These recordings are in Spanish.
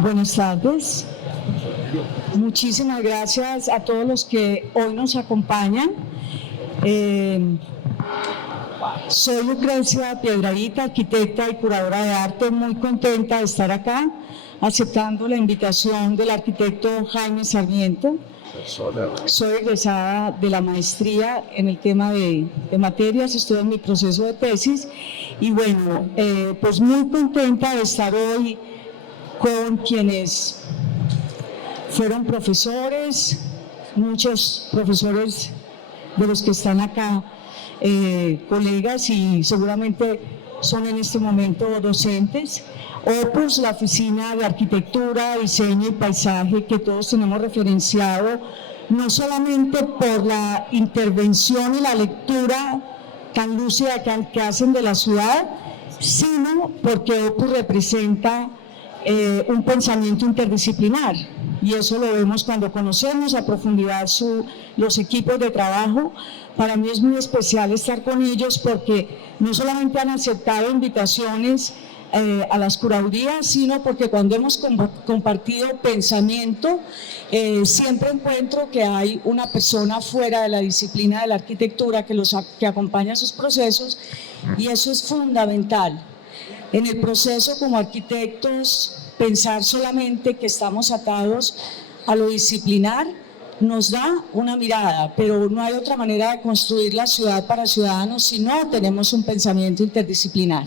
Buenas tardes. Muchísimas gracias a todos los que hoy nos acompañan. Soy Lucrecia Piedrahíta, arquitecta y curadora de arte, muy contenta de estar acá, aceptando la invitación del arquitecto Jaime Sarmiento. Soy egresada de la maestría en el tema de materias, estoy en mi proceso de tesis y bueno, pues muy contenta de estar hoy con quienes fueron profesores, muchos profesores de los que están acá, colegas y seguramente son en este momento docentes. Opus, la oficina de arquitectura, diseño y paisaje que todos tenemos referenciado, no solamente por la intervención y la lectura tan lúcida que hacen de la ciudad, sino porque Opus representa un pensamiento interdisciplinar, y eso lo vemos cuando conocemos a profundidad los equipos de trabajo. Para mí es muy especial estar con ellos porque no solamente han aceptado invitaciones a las curadurías, sino porque cuando hemos compartido pensamiento, siempre encuentro que hay una persona fuera de la disciplina de la arquitectura que acompaña sus procesos, y eso es fundamental. En el proceso como arquitectos, pensar solamente que estamos atados a lo disciplinar nos da una mirada, pero no hay otra manera de construir la ciudad para ciudadanos si no tenemos un pensamiento interdisciplinar.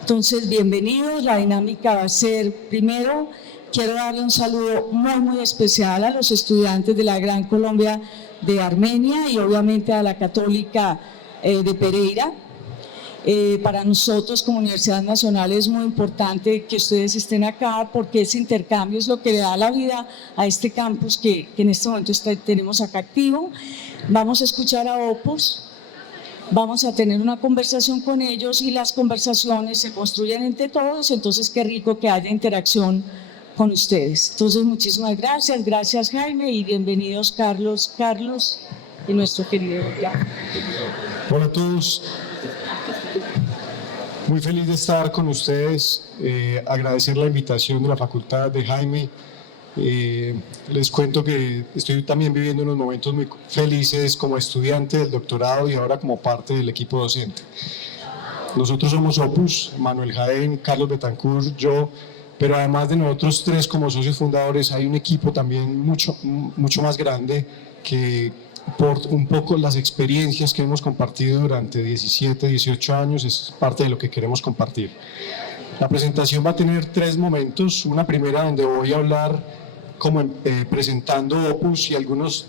Entonces, bienvenidos. La dinámica va a ser, primero, quiero darle un saludo muy especial a los estudiantes de la Gran Colombia de Armenia y obviamente a la Católica de Pereira. Para nosotros como Universidad Nacional es muy importante que ustedes estén acá porque ese intercambio es lo que le da la vida a este campus que en este momento tenemos acá activo. Vamos a escuchar a Opus, vamos a tener una conversación con ellos y las conversaciones se construyen entre todos, entonces qué rico que haya interacción con ustedes. Entonces muchísimas gracias, gracias Jaime y bienvenidos Carlos y nuestro querido Jan. Hola a todos. Muy feliz de estar con ustedes, agradecer la invitación de la facultad de Jaime. Les cuento que estoy también viviendo unos momentos muy felices como estudiante del doctorado y ahora como parte del equipo docente. Nosotros somos Opus, Manuel Jaén, Carlos Betancourt, yo, pero además de nosotros tres como socios fundadores hay un equipo también mucho más grande que por un poco las experiencias que hemos compartido durante 17, 18 años, es parte de lo que queremos compartir. La presentación va a tener tres momentos, una primera donde voy a hablar como presentando Opus y algunos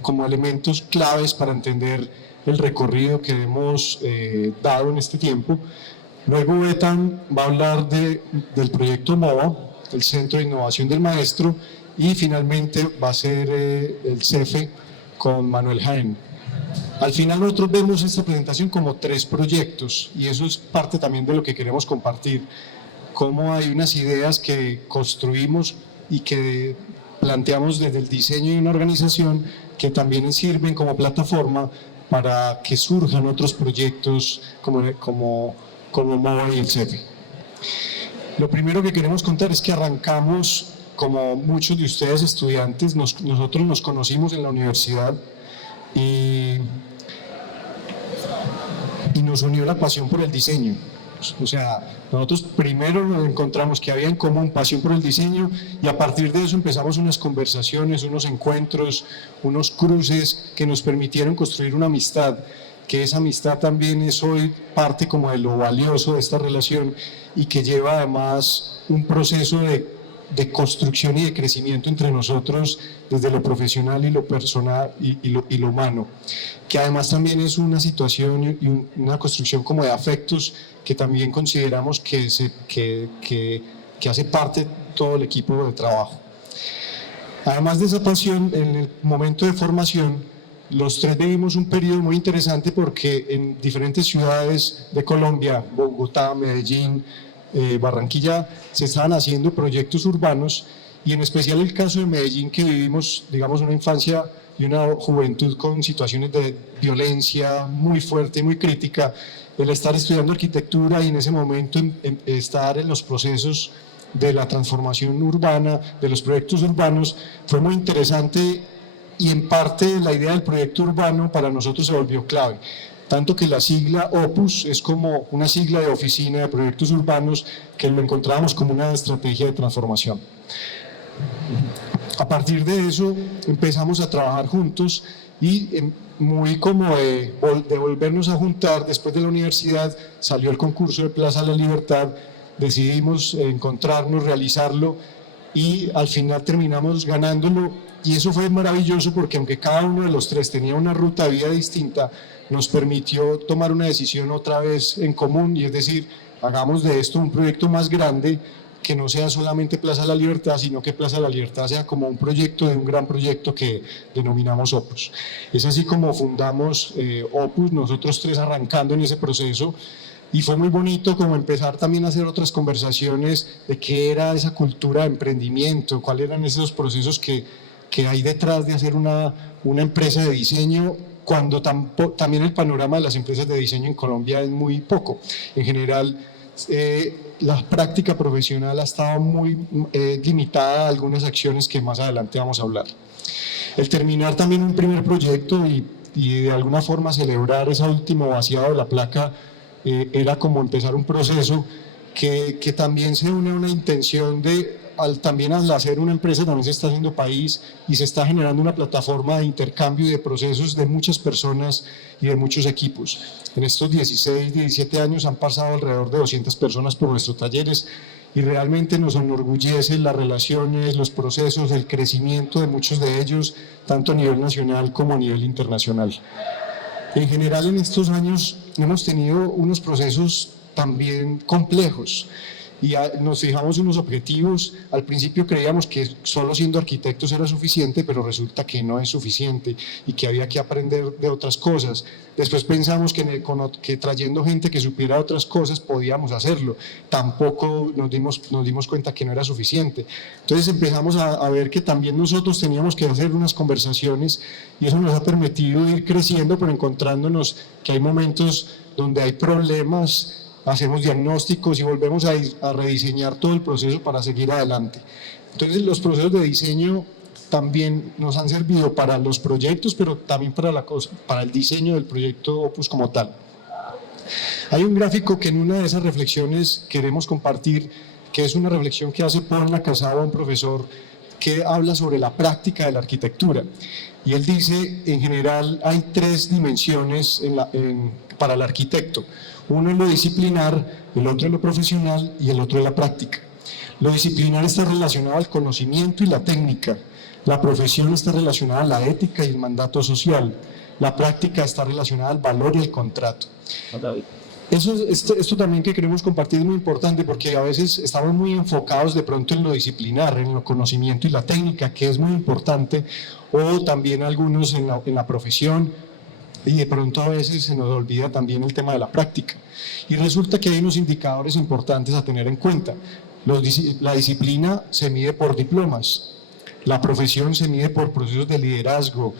como elementos claves para entender el recorrido que hemos dado en este tiempo. Luego Betan va a hablar del proyecto MOA, el Centro de Innovación del Maestro, y finalmente va a ser el CEFE con Manuel Jaén. Al final nosotros vemos esta presentación como tres proyectos y eso es parte también de lo que queremos compartir, cómo hay unas ideas que construimos y que planteamos desde el diseño de una organización que también sirven como plataforma para que surjan otros proyectos como MOA y el CEFE. Lo primero que queremos contar es que arrancamos como muchos de ustedes estudiantes, nosotros nos conocimos en la universidad y nos unió la pasión por el diseño. O sea, nosotros primero nos encontramos que había en común pasión por el diseño y a partir de eso empezamos unas conversaciones, unos encuentros, unos cruces que nos permitieron construir una amistad, que esa amistad también es hoy parte como de lo valioso de esta relación y que lleva además un proceso de construcción y de crecimiento entre nosotros desde lo profesional y lo personal y lo humano, que además también es una situación y una construcción como de afectos que también consideramos que hace parte de todo el equipo de trabajo. Además de esa pasión, en el momento de formación, los tres vivimos un periodo muy interesante porque en diferentes ciudades de Colombia, Bogotá, Medellín, Barranquilla, se estaban haciendo proyectos urbanos y en especial el caso de Medellín, que vivimos, digamos, una infancia y una juventud con situaciones de violencia muy fuerte, muy crítica, el estar estudiando arquitectura y en ese momento estar en los procesos de la transformación urbana, de los proyectos urbanos, fue muy interesante y en parte la idea del proyecto urbano para nosotros se volvió clave. Tanto que la sigla Opus es como una sigla de oficina de proyectos urbanos que lo encontrábamos como una estrategia de transformación. A partir de eso empezamos a trabajar juntos y muy como de volvernos a juntar después de la universidad salió el concurso de Plaza de la Libertad, decidimos encontrarnos, realizarlo y al final terminamos ganándolo y eso fue maravilloso porque aunque cada uno de los tres tenía una ruta de vida distinta, nos permitió tomar una decisión otra vez en común y es decir, hagamos de esto un proyecto más grande que no sea solamente Plaza de la Libertad, sino que Plaza de la Libertad sea como un proyecto de un gran proyecto que denominamos Opus. Es así como fundamos Opus, nosotros tres arrancando en ese proceso, y fue muy bonito como empezar también a hacer otras conversaciones de qué era esa cultura de emprendimiento, cuáles eran esos procesos que hay detrás de hacer una empresa de diseño, cuando también el panorama de las empresas de diseño en Colombia es muy poco. En general, la práctica profesional ha estado muy limitada a algunas acciones que más adelante vamos a hablar. El terminar también un primer proyecto y de alguna forma celebrar ese último vaciado de la placa era como empezar un proceso que también se une a una intención de, también al hacer una empresa también se está haciendo país y se está generando una plataforma de intercambio y de procesos de muchas personas y de muchos equipos. En estos 16, 17 años han pasado alrededor de 200 personas por nuestros talleres y realmente nos enorgullecen las relaciones, los procesos, el crecimiento de muchos de ellos, tanto a nivel nacional como a nivel internacional. En general en estos años hemos tenido unos procesos también complejos y nos fijamos unos objetivos. Al principio creíamos que solo siendo arquitectos era suficiente, pero resulta que no es suficiente y que había que aprender de otras cosas. Después pensamos que trayendo gente que supiera otras cosas podíamos hacerlo. Tampoco nos dimos cuenta que no era suficiente. Entonces empezamos a ver que también nosotros teníamos que hacer unas conversaciones y eso nos ha permitido ir creciendo, pero encontrándonos que hay momentos donde hay problemas, hacemos diagnósticos y volvemos a rediseñar todo el proceso para seguir adelante. Entonces los procesos de diseño también nos han servido para los proyectos, pero también para el diseño del proyecto Opus como tal. Hay un gráfico que en una de esas reflexiones queremos compartir, que es una reflexión que hace Paul Nakazawa, un profesor que habla sobre la práctica de la arquitectura. Y él dice, en general, hay tres dimensiones para el arquitecto. Uno es lo disciplinar, el otro es lo profesional y el otro es la práctica. Lo disciplinar está relacionado al conocimiento y la técnica. La profesión está relacionada a la ética y el mandato social. La práctica está relacionada al valor y el contrato. Esto también que queremos compartir es muy importante porque a veces estamos muy enfocados de pronto en lo disciplinar, en lo conocimiento y la técnica, que es muy importante, o también algunos en la profesión, y de pronto a veces se nos olvida también el tema de la práctica. Y resulta que hay unos indicadores importantes a tener en cuenta. La disciplina se mide por diplomas, la profesión se mide por procesos de liderazgo,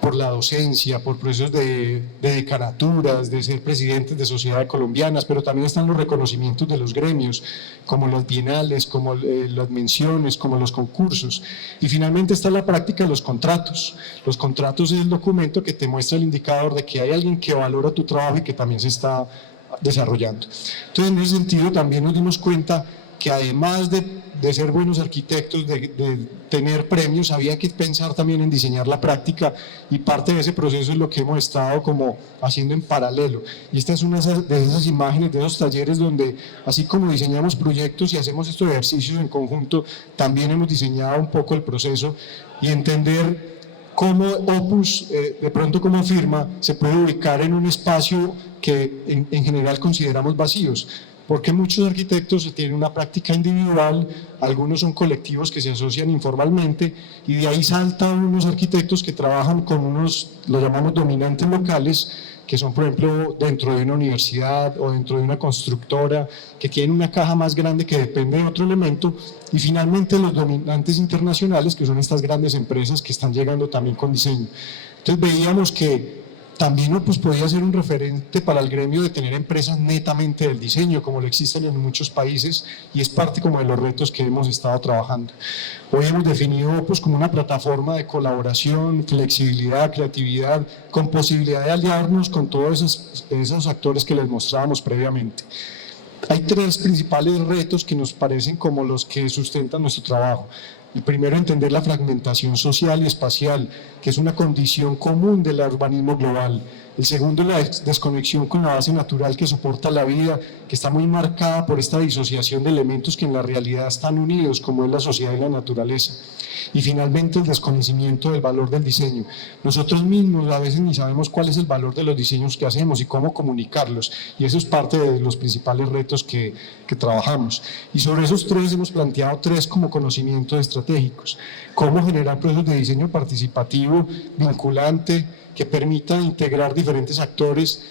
por la docencia, por procesos de decanaturas, de ser presidentes de sociedades colombianas, pero también están los reconocimientos de los gremios, como los bienales, como las menciones, como los concursos. Y finalmente está la práctica de los contratos. Los contratos es el documento que te muestra el indicador de que hay alguien que valora tu trabajo y que también se está desarrollando. Entonces, en ese sentido, también nos dimos cuenta que además de ser buenos arquitectos, de tener premios, había que pensar también en diseñar la práctica y parte de ese proceso es lo que hemos estado como haciendo en paralelo. Y esta es una de esas imágenes de esos talleres donde así como diseñamos proyectos y hacemos estos ejercicios en conjunto, también hemos diseñado un poco el proceso y entender cómo Opus, de pronto como firma, se puede ubicar en un espacio que en general consideramos vacíos. Porque muchos arquitectos tienen una práctica individual, algunos son colectivos que se asocian informalmente y de ahí saltan unos arquitectos que trabajan con unos, lo llamamos dominantes locales, que son por ejemplo dentro de una universidad o dentro de una constructora, que tienen una caja más grande que depende de otro elemento, y finalmente los dominantes internacionales, que son estas grandes empresas que están llegando también con diseño. Entonces veíamos que también pues, podía ser un referente para el gremio de tener empresas netamente del diseño, como lo existen en muchos países, y es parte como de los retos que hemos estado trabajando. Hoy hemos definido pues, como una plataforma de colaboración, flexibilidad, creatividad, con posibilidad de aliarnos con todos esos actores que les mostrábamos previamente. Hay tres principales retos que nos parecen como los que sustentan nuestro trabajo. El primero, entender la fragmentación social y espacial, que es una condición común del urbanismo global. El segundo, la desconexión con la base natural que soporta la vida, que está muy marcada por esta disociación de elementos que en la realidad están unidos, como es la sociedad y la naturaleza. Y finalmente, el desconocimiento del valor del diseño. Nosotros mismos a veces ni sabemos cuál es el valor de los diseños que hacemos y cómo comunicarlos, y eso es parte de los principales retos que trabajamos. Y sobre esos tres hemos planteado tres como conocimientos estratégicos: cómo generar procesos de diseño participativo, vinculante, que permita integrar diferentes actores,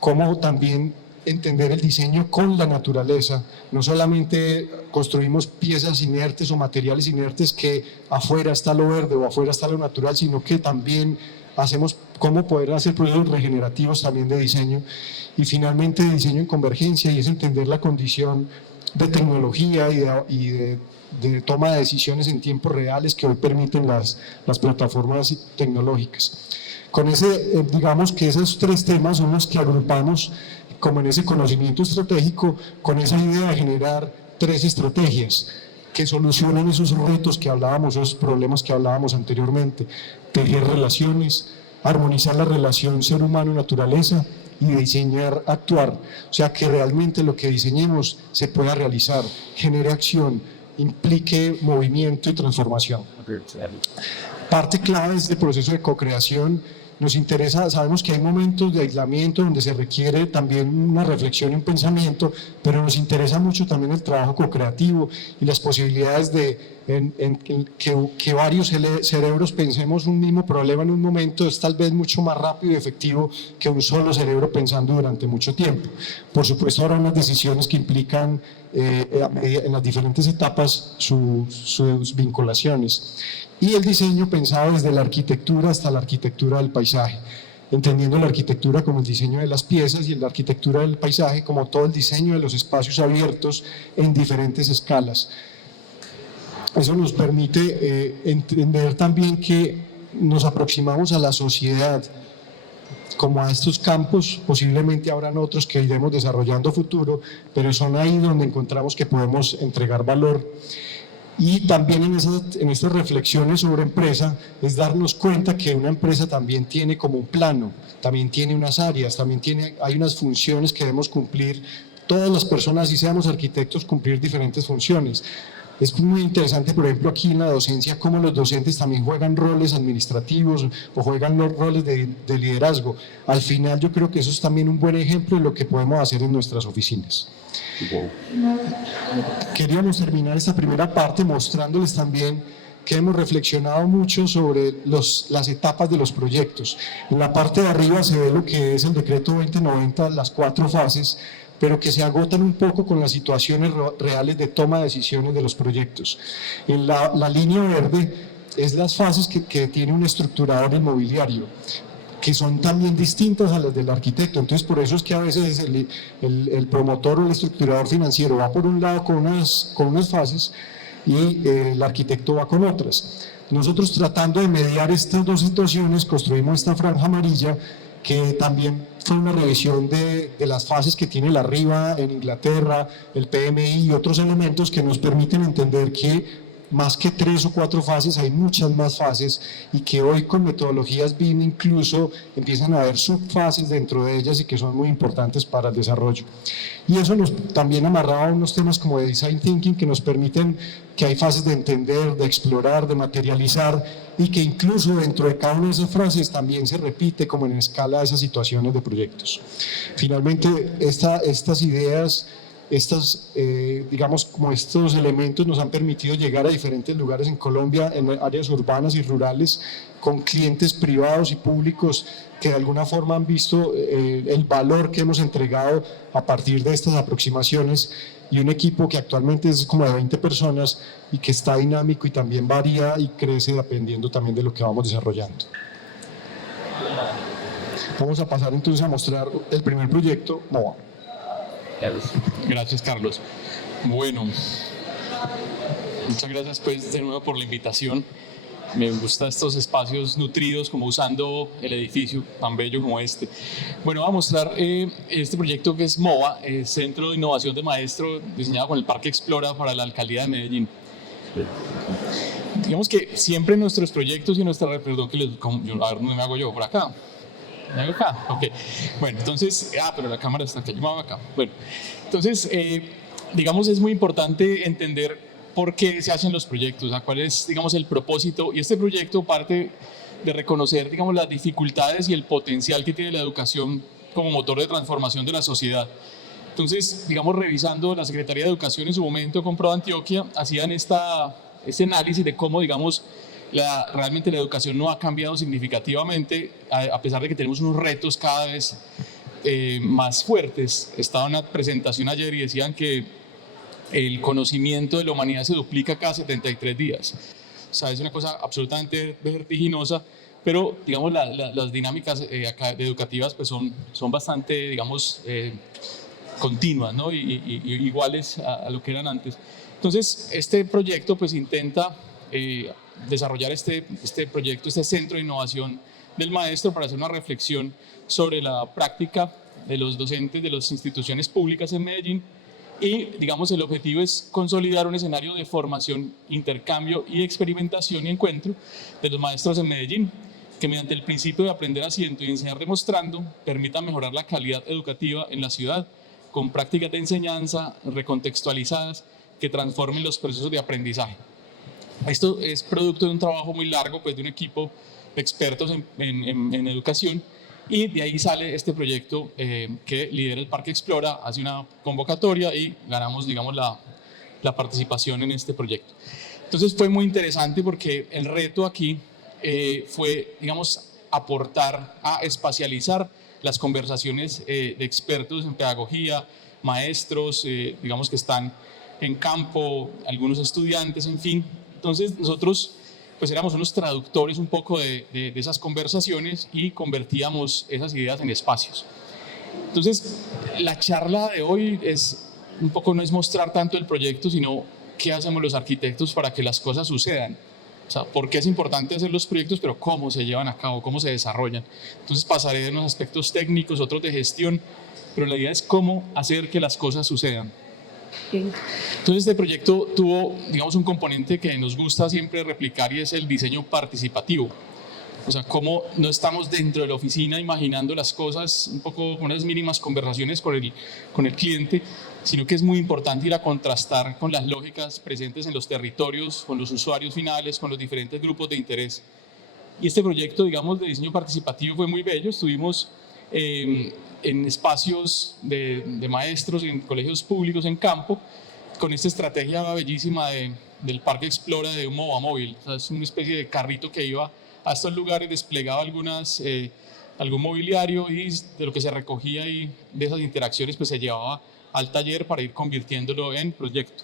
cómo también entender el diseño con la naturaleza. No solamente construimos piezas inertes o materiales inertes que afuera está lo verde o afuera está lo natural, sino que también hacemos cómo poder hacer procesos regenerativos también de diseño. Y finalmente, diseño en convergencia, y es entender la condición de tecnología y de toma de decisiones en tiempos reales que hoy permiten las plataformas tecnológicas. Con digamos que esos tres temas son los que agrupamos como en ese conocimiento estratégico, con esa idea de generar tres estrategias que solucionan esos retos que hablábamos, esos problemas que hablábamos anteriormente: tejer relaciones, armonizar la relación ser humano-naturaleza y diseñar, actuar. O sea, que realmente lo que diseñemos se pueda realizar, genere acción, implique movimiento y transformación. Parte clave de este proceso de co-creación. Nos interesa, sabemos que hay momentos de aislamiento donde se requiere también una reflexión y un pensamiento, pero nos interesa mucho también el trabajo co-creativo y las posibilidades de que varios cerebros pensemos un mismo problema en un momento es tal vez mucho más rápido y efectivo que un solo cerebro pensando durante mucho tiempo. Por supuesto, habrá unas decisiones que implican en las diferentes etapas sus vinculaciones. Y el diseño pensado desde la arquitectura hasta la arquitectura del paisaje, entendiendo la arquitectura como el diseño de las piezas y la arquitectura del paisaje como todo el diseño de los espacios abiertos en diferentes escalas. Eso nos permite entender también que nos aproximamos a la sociedad como a estos campos. Posiblemente habrán otros que iremos desarrollando futuro, pero son ahí donde encontramos que podemos entregar valor. Y también en estas reflexiones sobre empresa es darnos cuenta que una empresa también tiene como un plano, también tiene unas áreas, hay unas funciones que debemos cumplir. Todas las personas, si seamos arquitectos, cumplir diferentes funciones. Es muy interesante, por ejemplo, aquí en la docencia, cómo los docentes también juegan roles administrativos o juegan los roles de liderazgo. Al final yo creo que eso es también un buen ejemplo de lo que podemos hacer en nuestras oficinas. Wow. Queríamos terminar esta primera parte mostrándoles también que hemos reflexionado mucho sobre las etapas de los proyectos. En la parte de arriba se ve lo que es el decreto 2090, las 4 fases, pero que se agotan un poco con las situaciones reales de toma de decisiones de los proyectos. En la línea verde es las fases que tiene un estructurador inmobiliario, que son también distintas a las del arquitecto. Entonces, por eso es que a veces el promotor o el estructurador financiero va por un lado con unas fases y el arquitecto va con otras. Nosotros, tratando de mediar estas dos situaciones, construimos esta franja amarilla, que también fue una revisión de las fases que tiene la RIVA en Inglaterra, el PMI y otros elementos que nos permiten entender que más que 3 o 4 fases, hay muchas más fases, y que hoy con metodologías BIM incluso empiezan a haber subfases dentro de ellas y que son muy importantes para el desarrollo. Y eso nos también amarraba a unos temas como de Design Thinking, que nos permiten que hay fases de entender, de explorar, de materializar, y que incluso dentro de cada una de esas frases también se repite como en escala de esas situaciones de proyectos. Finalmente, estas ideas, digamos, como estos elementos nos han permitido llegar a diferentes lugares en Colombia, en áreas urbanas y rurales, con clientes privados y públicos que de alguna forma han visto el valor que hemos entregado a partir de estas aproximaciones, y un equipo que actualmente es como de 20 personas y que está dinámico y también varía y crece dependiendo también de lo que vamos desarrollando. Vamos a pasar entonces a mostrar el primer proyecto, MOA. Gracias, Carlos. Bueno, muchas gracias pues de nuevo por la invitación. Me gustan estos espacios nutridos, como usando el edificio tan bello como este. Bueno, voy a mostrar este proyecto que es MOA, Centro de Innovación de Maestro, diseñado con el Parque Explora para la Alcaldía de Medellín. Digamos que siempre nuestros proyectos y nuestra... Perdón, a ver, ¿dónde me hago yo? ¿Por acá? ¿Me hago acá? Ok. Bueno, entonces... pero la cámara está aquí, yo me hago acá. Bueno, entonces, digamos, es muy importante entender por qué se hacen los proyectos, o sea, cuál es, digamos, el propósito. Y este proyecto parte de reconocer, digamos, las dificultades y el potencial que tiene la educación como motor de transformación de la sociedad. Entonces, digamos, revisando la Secretaría de Educación en su momento con ProAntioquia, hacían este análisis de cómo, digamos, realmente la educación no ha cambiado significativamente, a pesar de que tenemos unos retos cada vez más fuertes. Estaba en una presentación ayer y decían que el conocimiento de la humanidad se duplica cada 73 días. O sea, es una cosa absolutamente vertiginosa, pero digamos las dinámicas educativas pues son bastante, digamos, continuas, ¿no? y iguales a lo que eran antes. Entonces, este proyecto pues intenta desarrollar este proyecto, este centro de innovación del maestro, para hacer una reflexión sobre la práctica de los docentes de las instituciones públicas en Medellín. Y, digamos, el objetivo es consolidar un escenario de formación, intercambio y experimentación y encuentro de los maestros en Medellín, que mediante el principio de aprender haciendo y enseñar demostrando, permita mejorar la calidad educativa en la ciudad, con prácticas de enseñanza recontextualizadas que transformen los procesos de aprendizaje. Esto es producto de un trabajo muy largo, pues, de un equipo de expertos en educación. Y de ahí sale este proyecto que lidera el Parque Explora, hace una convocatoria y ganamos, digamos, la participación en este proyecto. Entonces fue muy interesante porque el reto aquí fue, digamos, aportar a espacializar las conversaciones de expertos en pedagogía, maestros, digamos, que están en campo, algunos estudiantes, en fin. Entonces nosotros pues éramos unos traductores un poco de esas conversaciones y convertíamos esas ideas en espacios. Entonces, la charla de hoy es un poco, no es mostrar tanto el proyecto, sino qué hacemos los arquitectos para que las cosas sucedan. O sea, por qué es importante hacer los proyectos, pero cómo se llevan a cabo, cómo se desarrollan. Entonces pasaré de unos aspectos técnicos, otros de gestión, pero la idea es cómo hacer que las cosas sucedan. Entonces este proyecto tuvo, digamos, un componente que nos gusta siempre replicar, y es el diseño participativo. O sea, cómo no estamos dentro de la oficina imaginando las cosas, un poco con unas mínimas conversaciones con el cliente, sino que es muy importante ir a contrastar con las lógicas presentes en los territorios, con los usuarios finales, con los diferentes grupos de interés. Y este proyecto, digamos, de diseño participativo fue muy bello. Estuvimos en espacios de maestros, en colegios públicos, en campo, con esta estrategia bellísima del Parque Explora, de un MOA móvil. O sea, es una especie de carrito que iba a estos lugares, desplegaba algún mobiliario, y de lo que se recogía y de esas interacciones pues se llevaba al taller para ir convirtiéndolo en proyecto.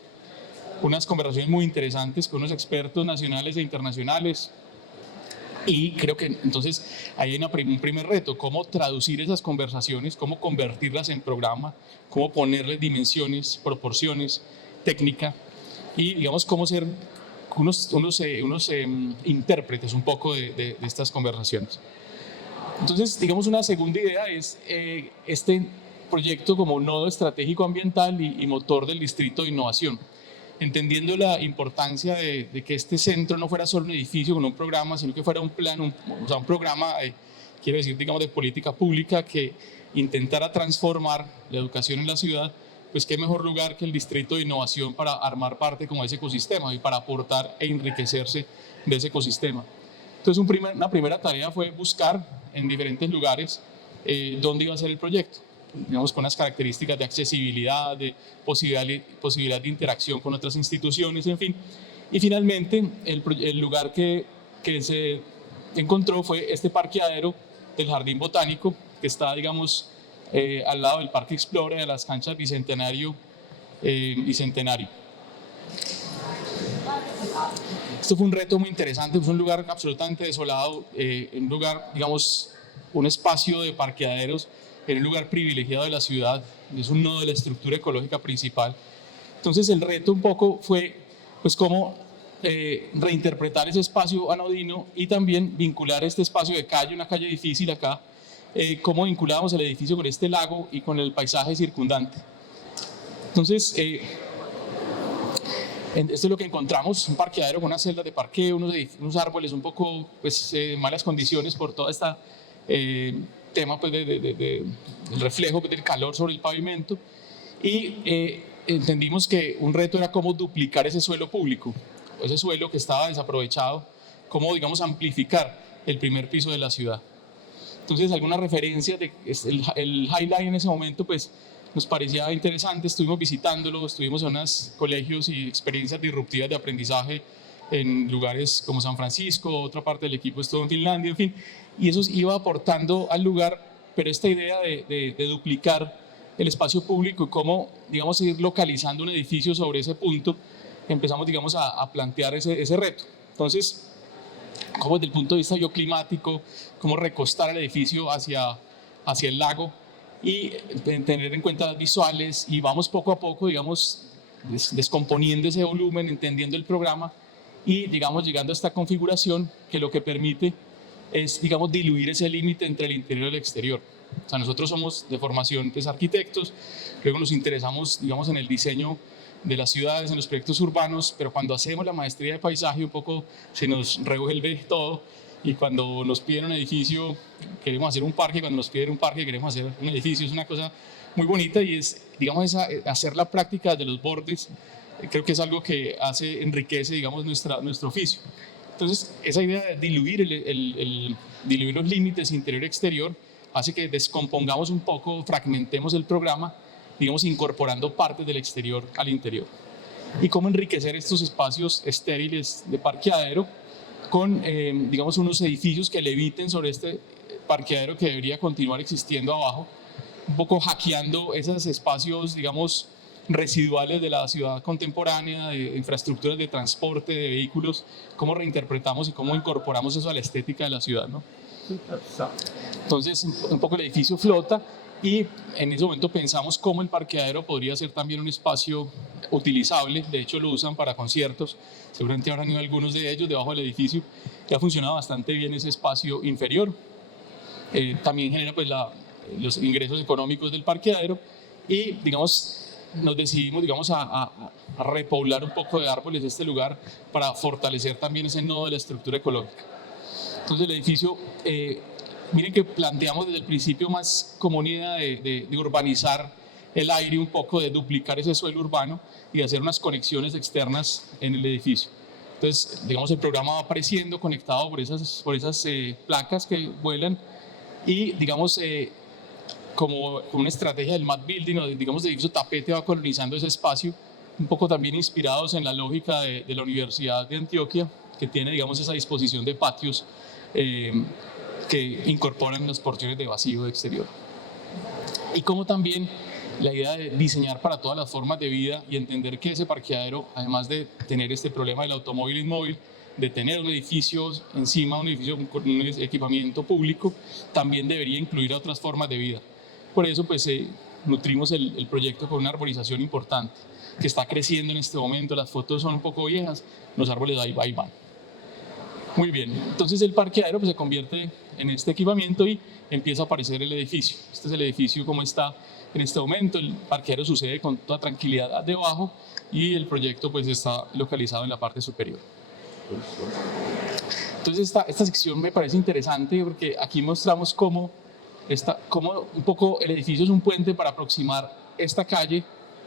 Unas conversaciones muy interesantes con unos expertos nacionales e internacionales. Y creo que entonces ahí hay un primer reto: cómo traducir esas conversaciones, cómo convertirlas en programa, cómo ponerles dimensiones, proporciones, técnica, y, digamos, cómo ser unos intérpretes un poco de estas conversaciones. Entonces, digamos, una segunda idea es este proyecto como nodo estratégico ambiental y motor del distrito de innovación, entendiendo la importancia de que este centro no fuera solo un edificio con un programa, sino que fuera un plan, o sea, un programa, quiero decir, digamos, de política pública que intentara transformar la educación en la ciudad. Pues qué mejor lugar que el distrito de innovación para armar parte como de ese ecosistema y para aportar e enriquecerse de ese ecosistema. Entonces una primera tarea fue buscar en diferentes lugares dónde iba a ser el proyecto, digamos, con unas características de accesibilidad, de posibilidad de interacción con otras instituciones, en fin. Y finalmente el lugar que se encontró fue este parqueadero del Jardín Botánico, que está, digamos, al lado del Parque Explora, de las canchas Bicentenario y Centenario. Esto fue un reto muy interesante, fue un lugar absolutamente desolado, un lugar, digamos, un espacio de parqueaderos en un lugar privilegiado de la ciudad, es un nodo de la estructura ecológica principal. Entonces el reto un poco fue pues cómo reinterpretar ese espacio anodino y también vincular este espacio de calle, una calle difícil acá, cómo vinculábamos el edificio con este lago y con el paisaje circundante. Entonces, esto es lo que encontramos, un parqueadero con unas celdas de parqueo, unos árboles un poco pues, malas condiciones por todo este tema pues, del reflejo pues, del calor sobre el pavimento, y entendimos que un reto era cómo duplicar ese suelo público, ese suelo que estaba desaprovechado, cómo, digamos, amplificar el primer piso de la ciudad. Entonces, algunas referencias, el highlight en ese momento, pues, nos parecía interesante, estuvimos visitándolo, estuvimos en unos colegios y experiencias disruptivas de aprendizaje en lugares como San Francisco, otra parte del equipo estuvo en Finlandia, en fin, y eso iba aportando al lugar, pero esta idea de duplicar el espacio público y cómo, digamos, ir localizando un edificio sobre ese punto, empezamos, digamos, a plantear ese reto. Entonces, cómo desde el punto de vista bioclimático, cómo recostar el edificio hacia el lago y tener en cuenta las visuales, y vamos poco a poco, digamos, descomponiendo ese volumen, entendiendo el programa y, digamos, llegando a esta configuración que lo que permite es, digamos, diluir ese límite entre el interior y el exterior. O sea, nosotros somos de formación pues, arquitectos, luego nos interesamos, digamos, en el diseño de las ciudades, en los proyectos urbanos, pero cuando hacemos la maestría de paisaje un poco se nos revuelve todo, y cuando nos piden un edificio queremos hacer un parque, cuando nos piden un parque queremos hacer un edificio, es una cosa muy bonita, y es, digamos, hacer la práctica de los bordes, creo que es algo que enriquece, digamos, nuestro oficio. Entonces, esa idea de diluir, diluir los límites interior-exterior hace que descompongamos un poco, fragmentemos el programa, digamos, incorporando partes del exterior al interior. Y cómo enriquecer estos espacios estériles de parqueadero con, digamos, unos edificios que leviten sobre este parqueadero que debería continuar existiendo abajo, un poco hackeando esos espacios, digamos, residuales de la ciudad contemporánea, de infraestructuras de transporte, de vehículos, cómo reinterpretamos y cómo incorporamos eso a la estética de la ciudad, ¿no? Entonces, un poco el edificio flota, y en ese momento pensamos cómo el parqueadero podría ser también un espacio utilizable. De hecho, lo usan para conciertos, seguramente habrán ido algunos de ellos debajo del edificio, y ha funcionado bastante bien ese espacio inferior. También genera pues, los ingresos económicos del parqueadero, y, digamos, nos decidimos, digamos, a repoblar un poco de árboles este lugar para fortalecer también ese nodo de la estructura ecológica. Entonces, el edificio, miren que planteamos desde el principio más como una idea de urbanizar el aire un poco, de duplicar ese suelo urbano y de hacer unas conexiones externas en el edificio. Entonces, digamos, el programa va apareciendo conectado por esas placas que vuelan, y, digamos, como una estrategia del Mad Building, o digamos, de edificio tapete, va colonizando ese espacio, un poco también inspirados en la lógica de la Universidad de Antioquia, que tiene, digamos, esa disposición de patios que incorporan las porciones de vacío de exterior. Y como también la idea de diseñar para todas las formas de vida, y entender que ese parqueadero, además de tener este problema del automóvil inmóvil, de tener un edificio encima, un edificio con un equipamiento público, también debería incluir otras formas de vida. Por eso, pues, nutrimos el proyecto con una arborización importante, que está creciendo en este momento. Las fotos son un poco viejas, los árboles ahí van. Muy bien, entonces el parqueadero pues, se convierte en este equipamiento y empieza a aparecer el edificio. Este es el edificio como está en este momento. El parqueadero sucede con toda tranquilidad debajo, y el proyecto pues, está localizado en la parte superior. Entonces esta sección me parece interesante, porque aquí mostramos cómo un poco el edificio es un puente para aproximar esta calle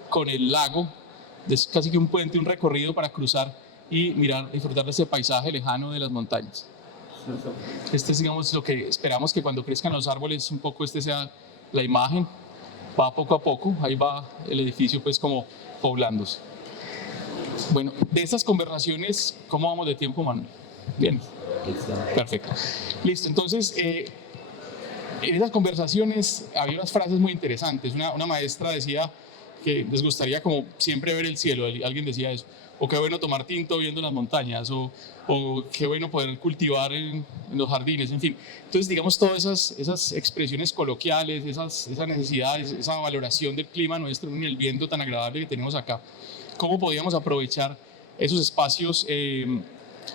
con el lago. Es casi que un puente, un recorrido para cruzar y disfrutar de ese paisaje lejano de las montañas. Este es, digamos, lo que esperamos, que cuando crezcan los árboles, un poco sea la imagen. Va poco a poco, ahí va el edificio pues como poblándose. Bueno, de estas conversaciones, ¿cómo vamos de tiempo, Manuel? Bien, perfecto. Listo, entonces, en esas conversaciones había unas frases muy interesantes. Una maestra decía que les gustaría como siempre ver el cielo, alguien decía eso, o qué bueno tomar tinto viendo las montañas, o qué bueno poder cultivar en los jardines, en fin. Entonces, digamos, todas esas expresiones coloquiales, esas necesidades, esa valoración del clima nuestro y el viento tan agradable que tenemos acá, ¿cómo podíamos aprovechar esos espacios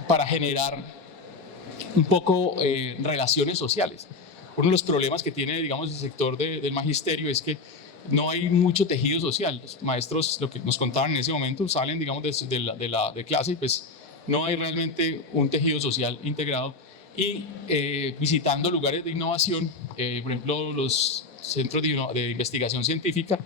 para generar un poco relaciones sociales? Uno de los problemas que tiene, digamos, el sector del magisterio es que no hay mucho tejido social. Los maestros, lo que nos contaban en ese momento, salen, digamos, de clase y pues no hay realmente un tejido social integrado. Y visitando lugares de innovación, por ejemplo, los centros de investigación científica,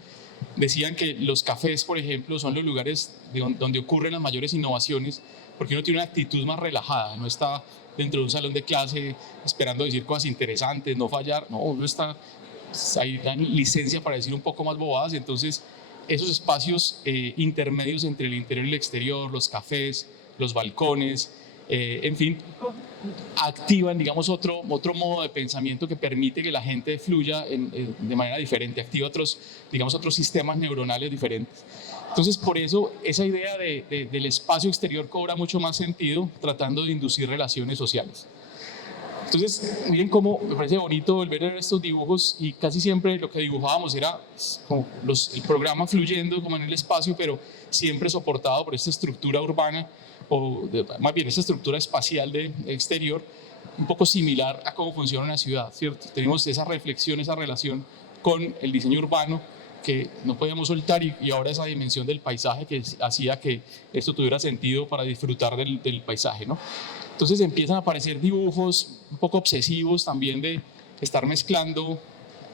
decían que los cafés, por ejemplo, son los lugares donde ocurren las mayores innovaciones, porque uno tiene una actitud más relajada, no está dentro de un salón de clase esperando decir cosas interesantes, no fallar, no, uno está, hay licencia para decir un poco más bobadas. Entonces esos espacios intermedios entre el interior y el exterior, los cafés, los balcones, en fin, activan, digamos, otro modo de pensamiento que permite que la gente fluya de manera diferente, activa otros sistemas neuronales diferentes. Entonces, por eso, esa idea del espacio exterior cobra mucho más sentido tratando de inducir relaciones sociales. Entonces, miren cómo me parece bonito volver a ver estos dibujos, y casi siempre lo que dibujábamos era como el programa fluyendo como en el espacio, pero siempre soportado por esta estructura urbana, más bien esta estructura espacial de exterior, un poco similar a cómo funciona una ciudad, ¿cierto? Tenemos esa reflexión, esa relación con el diseño urbano que no podíamos soltar, y ahora esa dimensión del paisaje que hacía que esto tuviera sentido para disfrutar del paisaje, ¿no? Entonces empiezan a aparecer dibujos un poco obsesivos también de estar mezclando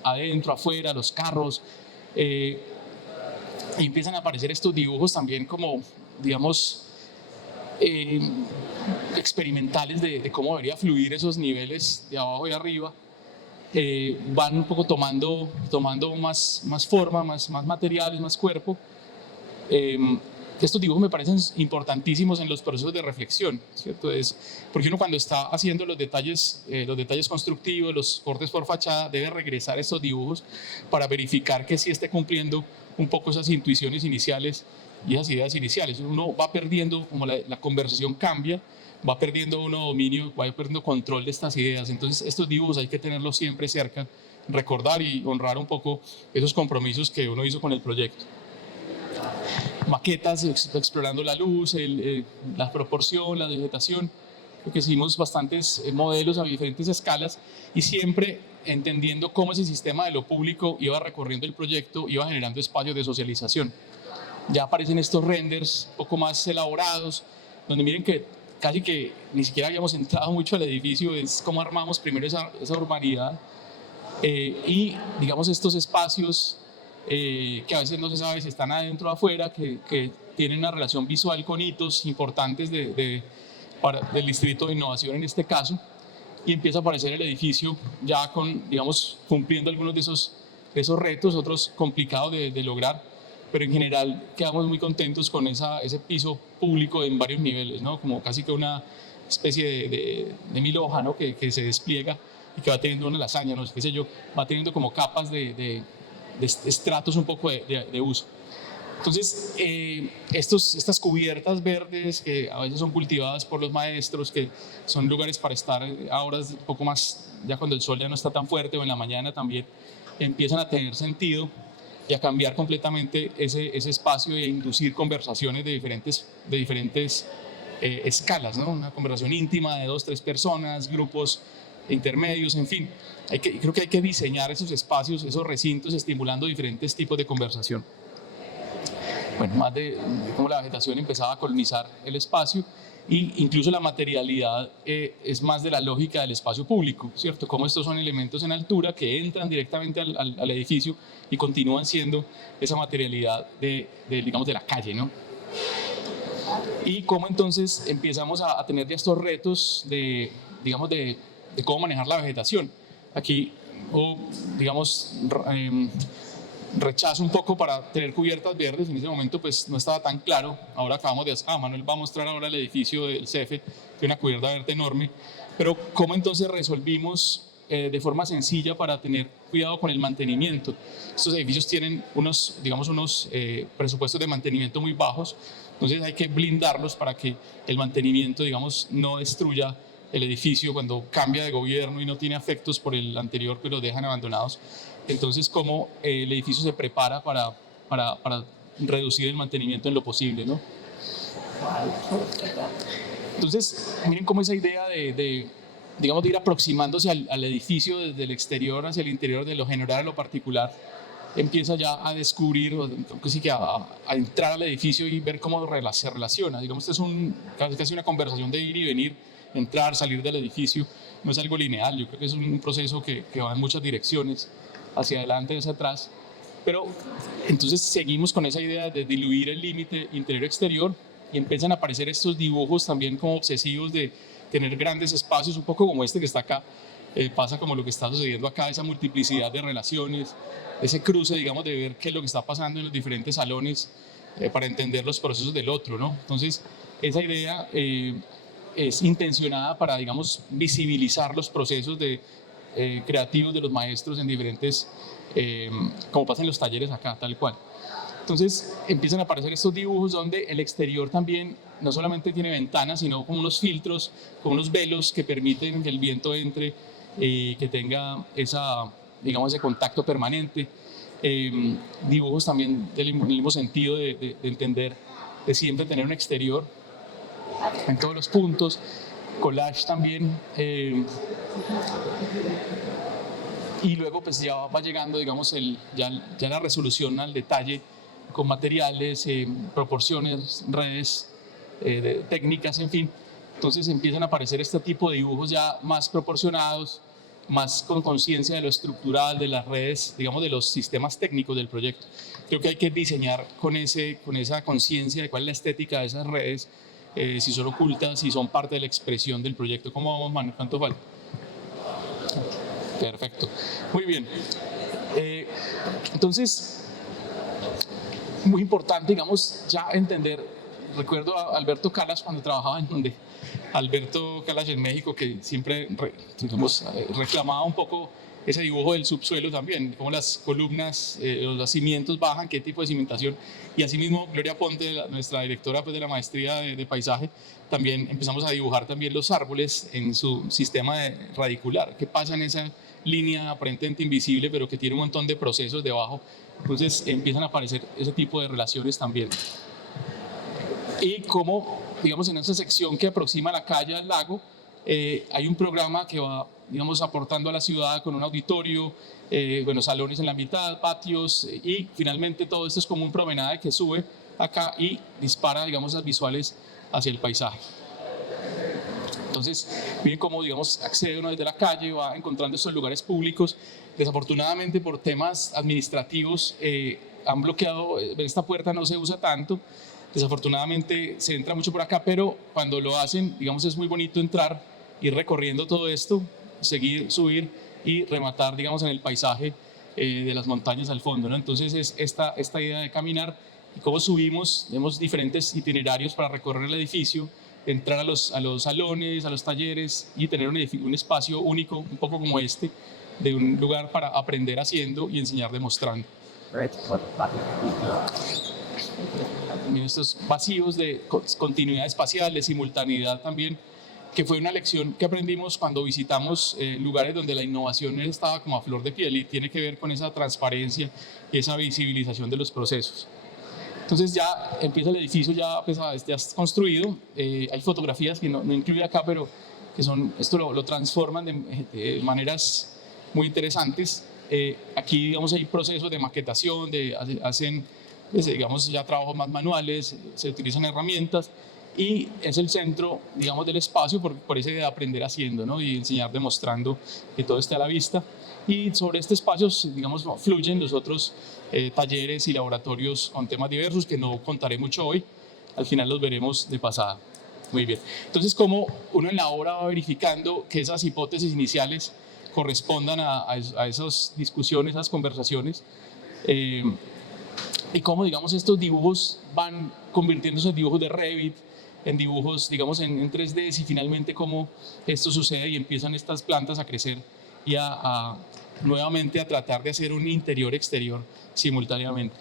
adentro, afuera, los carros, y empiezan a aparecer estos dibujos también como, digamos, experimentales de cómo debería fluir esos niveles de abajo y arriba. Van un poco tomando más forma, más materiales, más cuerpo. Estos dibujos me parecen importantísimos en los procesos de reflexión, ¿cierto? Porque uno, cuando está haciendo los detalles constructivos, los cortes por fachada, debe regresar a estos dibujos para verificar que sí esté cumpliendo un poco esas intuiciones iniciales y esas ideas iniciales. Uno va perdiendo, como la conversación cambia, va perdiendo uno dominio, va perdiendo control de estas ideas. Entonces estos dibujos hay que tenerlos siempre cerca, recordar y honrar un poco esos compromisos que uno hizo con el proyecto. Maquetas explorando la luz, la proporción, la vegetación. Creo que hicimos bastantes modelos a diferentes escalas, y siempre entendiendo cómo ese sistema de lo público iba recorriendo el proyecto, iba generando espacios de socialización. Ya aparecen estos renders un poco más elaborados, donde miren que casi que ni siquiera habíamos entrado mucho al edificio, es cómo armamos primero esa urbanidad, y digamos estos espacios que a veces no se sabe si están adentro o afuera, que tienen una relación visual con hitos importantes del Distrito de Innovación en este caso, y empieza a aparecer el edificio ya digamos, cumpliendo algunos de esos retos, otros complicados de lograr, pero en general quedamos muy contentos con ese piso público en varios niveles, ¿no? Como casi que una especie de mil hoja, ¿no? que se despliega y que va teniendo una lasaña, no sé qué sé yo, va teniendo como capas de estratos un poco de uso. Entonces, estas cubiertas verdes que a veces son cultivadas por los maestros, que son lugares para estar a horas un poco más, ya cuando el sol ya no está tan fuerte, o en la mañana también, empiezan a tener sentido y a cambiar completamente ese espacio e inducir conversaciones de diferentes escalas, ¿no? Una conversación íntima de 2, 3 personas, grupos intermedios, en fin. Creo que hay que diseñar esos espacios, esos recintos, estimulando diferentes tipos de conversación. Bueno, más de cómo la vegetación empezaba a colonizar el espacio, e incluso la materialidad es más de la lógica del espacio público, ¿cierto? Como estos son elementos en altura que entran directamente al edificio y continúan siendo esa materialidad digamos, de la calle, ¿no? Y cómo entonces empezamos a tener ya estos retos digamos, de cómo manejar la vegetación. Aquí, digamos, rechazo un poco para tener cubiertas verdes. En ese momento pues no estaba tan claro. Ahora acabamos de Manuel va a mostrar ahora el edificio del CEFE, que una cubierta verde enorme, pero cómo entonces resolvimos de forma sencilla para tener cuidado con el mantenimiento. Estos edificios tienen unos presupuestos de mantenimiento muy bajos, entonces hay que blindarlos para que el mantenimiento, digamos, no destruya el edificio cuando cambia de gobierno y no tiene afectos por el anterior que los dejan abandonados. Entonces, cómo el edificio se prepara para reducir el mantenimiento en lo posible, ¿no? Entonces, miren cómo esa idea de ir aproximándose al edificio desde el exterior hacia el interior, de lo general a lo particular, empieza ya a descubrir, a entrar al edificio y ver cómo se relaciona. Digamos, esto es casi una conversación de ir y venir, entrar, salir del edificio. No es algo lineal, yo creo que es un proceso que va en muchas direcciones, hacia adelante, hacia atrás. Pero entonces seguimos con esa idea de diluir el límite interior-exterior y empiezan a aparecer estos dibujos también como obsesivos de tener grandes espacios, un poco como este que está acá. Pasa como lo que está sucediendo acá, esa multiplicidad de relaciones, ese cruce, digamos, de ver qué es lo que está pasando en los diferentes salones para entender los procesos del otro, ¿no? Entonces, esa idea es intencionada para, digamos, visibilizar los procesos creativos de los maestros en diferentes, como pasa en los talleres acá, tal cual. Entonces empiezan a aparecer estos dibujos donde el exterior también no solamente tiene ventanas, sino como unos filtros, como unos velos que permiten que el viento entre y que tenga ese contacto permanente. Dibujos también del mismo sentido de entender, de siempre tener un exterior en todos los puntos. Collage también. Y luego pues ya va llegando, digamos, ya la resolución al detalle con materiales, proporciones, redes, técnicas, en fin. Entonces empiezan a aparecer este tipo de dibujos ya más proporcionados, más con conciencia de lo estructural, de las redes, digamos, de los sistemas técnicos del proyecto. Creo que hay que diseñar con esa conciencia de cuál es la estética de esas redes, si son ocultas, si son parte de la expresión del proyecto. ¿Cómo vamos, Manu? ¿Cuánto falta? Perfecto. Muy bien. Entonces, muy importante, digamos, ya entender. Recuerdo a Alberto Calas cuando trabajaba Alberto Calas en México, que siempre reclamaba un poco ese dibujo del subsuelo también, cómo las columnas, los cimientos bajan, qué tipo de cimentación. Y asimismo, Gloria Ponte, nuestra directora de la maestría de paisaje, también empezamos a dibujar también los árboles en su sistema radicular. ¿Qué pasa en esa línea aparentemente invisible, pero que tiene un montón de procesos debajo? Entonces empiezan a aparecer ese tipo de relaciones también. Y como, digamos, en esa sección que aproxima la calle al lago, hay un programa que va, digamos, aportando a la ciudad con un auditorio, salones en la mitad, patios, y finalmente todo esto es como un promenade que sube acá y dispara, digamos, las visuales hacia el paisaje. Entonces, miren cómo, digamos, accede uno desde la calle, va encontrando estos lugares públicos. Desafortunadamente, por temas administrativos, han bloqueado, esta puerta no se usa tanto. Desafortunadamente, se entra mucho por acá, pero cuando lo hacen, digamos, es muy bonito entrar, ir recorriendo todo esto, seguir, subir y rematar, digamos, en el paisaje de las montañas al fondo, ¿no? Entonces, es esta idea de caminar y cómo subimos, tenemos diferentes itinerarios para recorrer el edificio, entrar a los salones, a los talleres y tener un espacio único, un poco como este, de un lugar para aprender haciendo y enseñar demostrando. Miren estos vacíos de continuidad espacial, de simultaneidad también, que fue una lección que aprendimos cuando visitamos lugares donde la innovación estaba como a flor de piel y tiene que ver con esa transparencia y esa visibilización de los procesos. Entonces ya empieza el edificio, ya es construido. Hay fotografías que no incluye acá, pero que esto lo transforman de maneras muy interesantes. Aquí, digamos, hay procesos de maquetación, hacen, digamos, ya trabajos más manuales, se utilizan herramientas y es el centro, digamos, del espacio por esa idea de aprender haciendo, ¿no? Y enseñar demostrando que todo esté a la vista. Y sobre este espacio, digamos, fluyen los otros talleres y laboratorios con temas diversos que no contaré mucho hoy. Al final los veremos de pasada. Muy bien. Entonces, como uno en la obra va verificando que esas hipótesis iniciales correspondan a esas discusiones, esas conversaciones, y cómo, digamos, estos dibujos van convirtiéndose en dibujos de Revit, en dibujos, digamos, en 3D, y finalmente cómo esto sucede y empiezan estas plantas a crecer y a nuevamente a tratar de hacer un interior-exterior simultáneamente.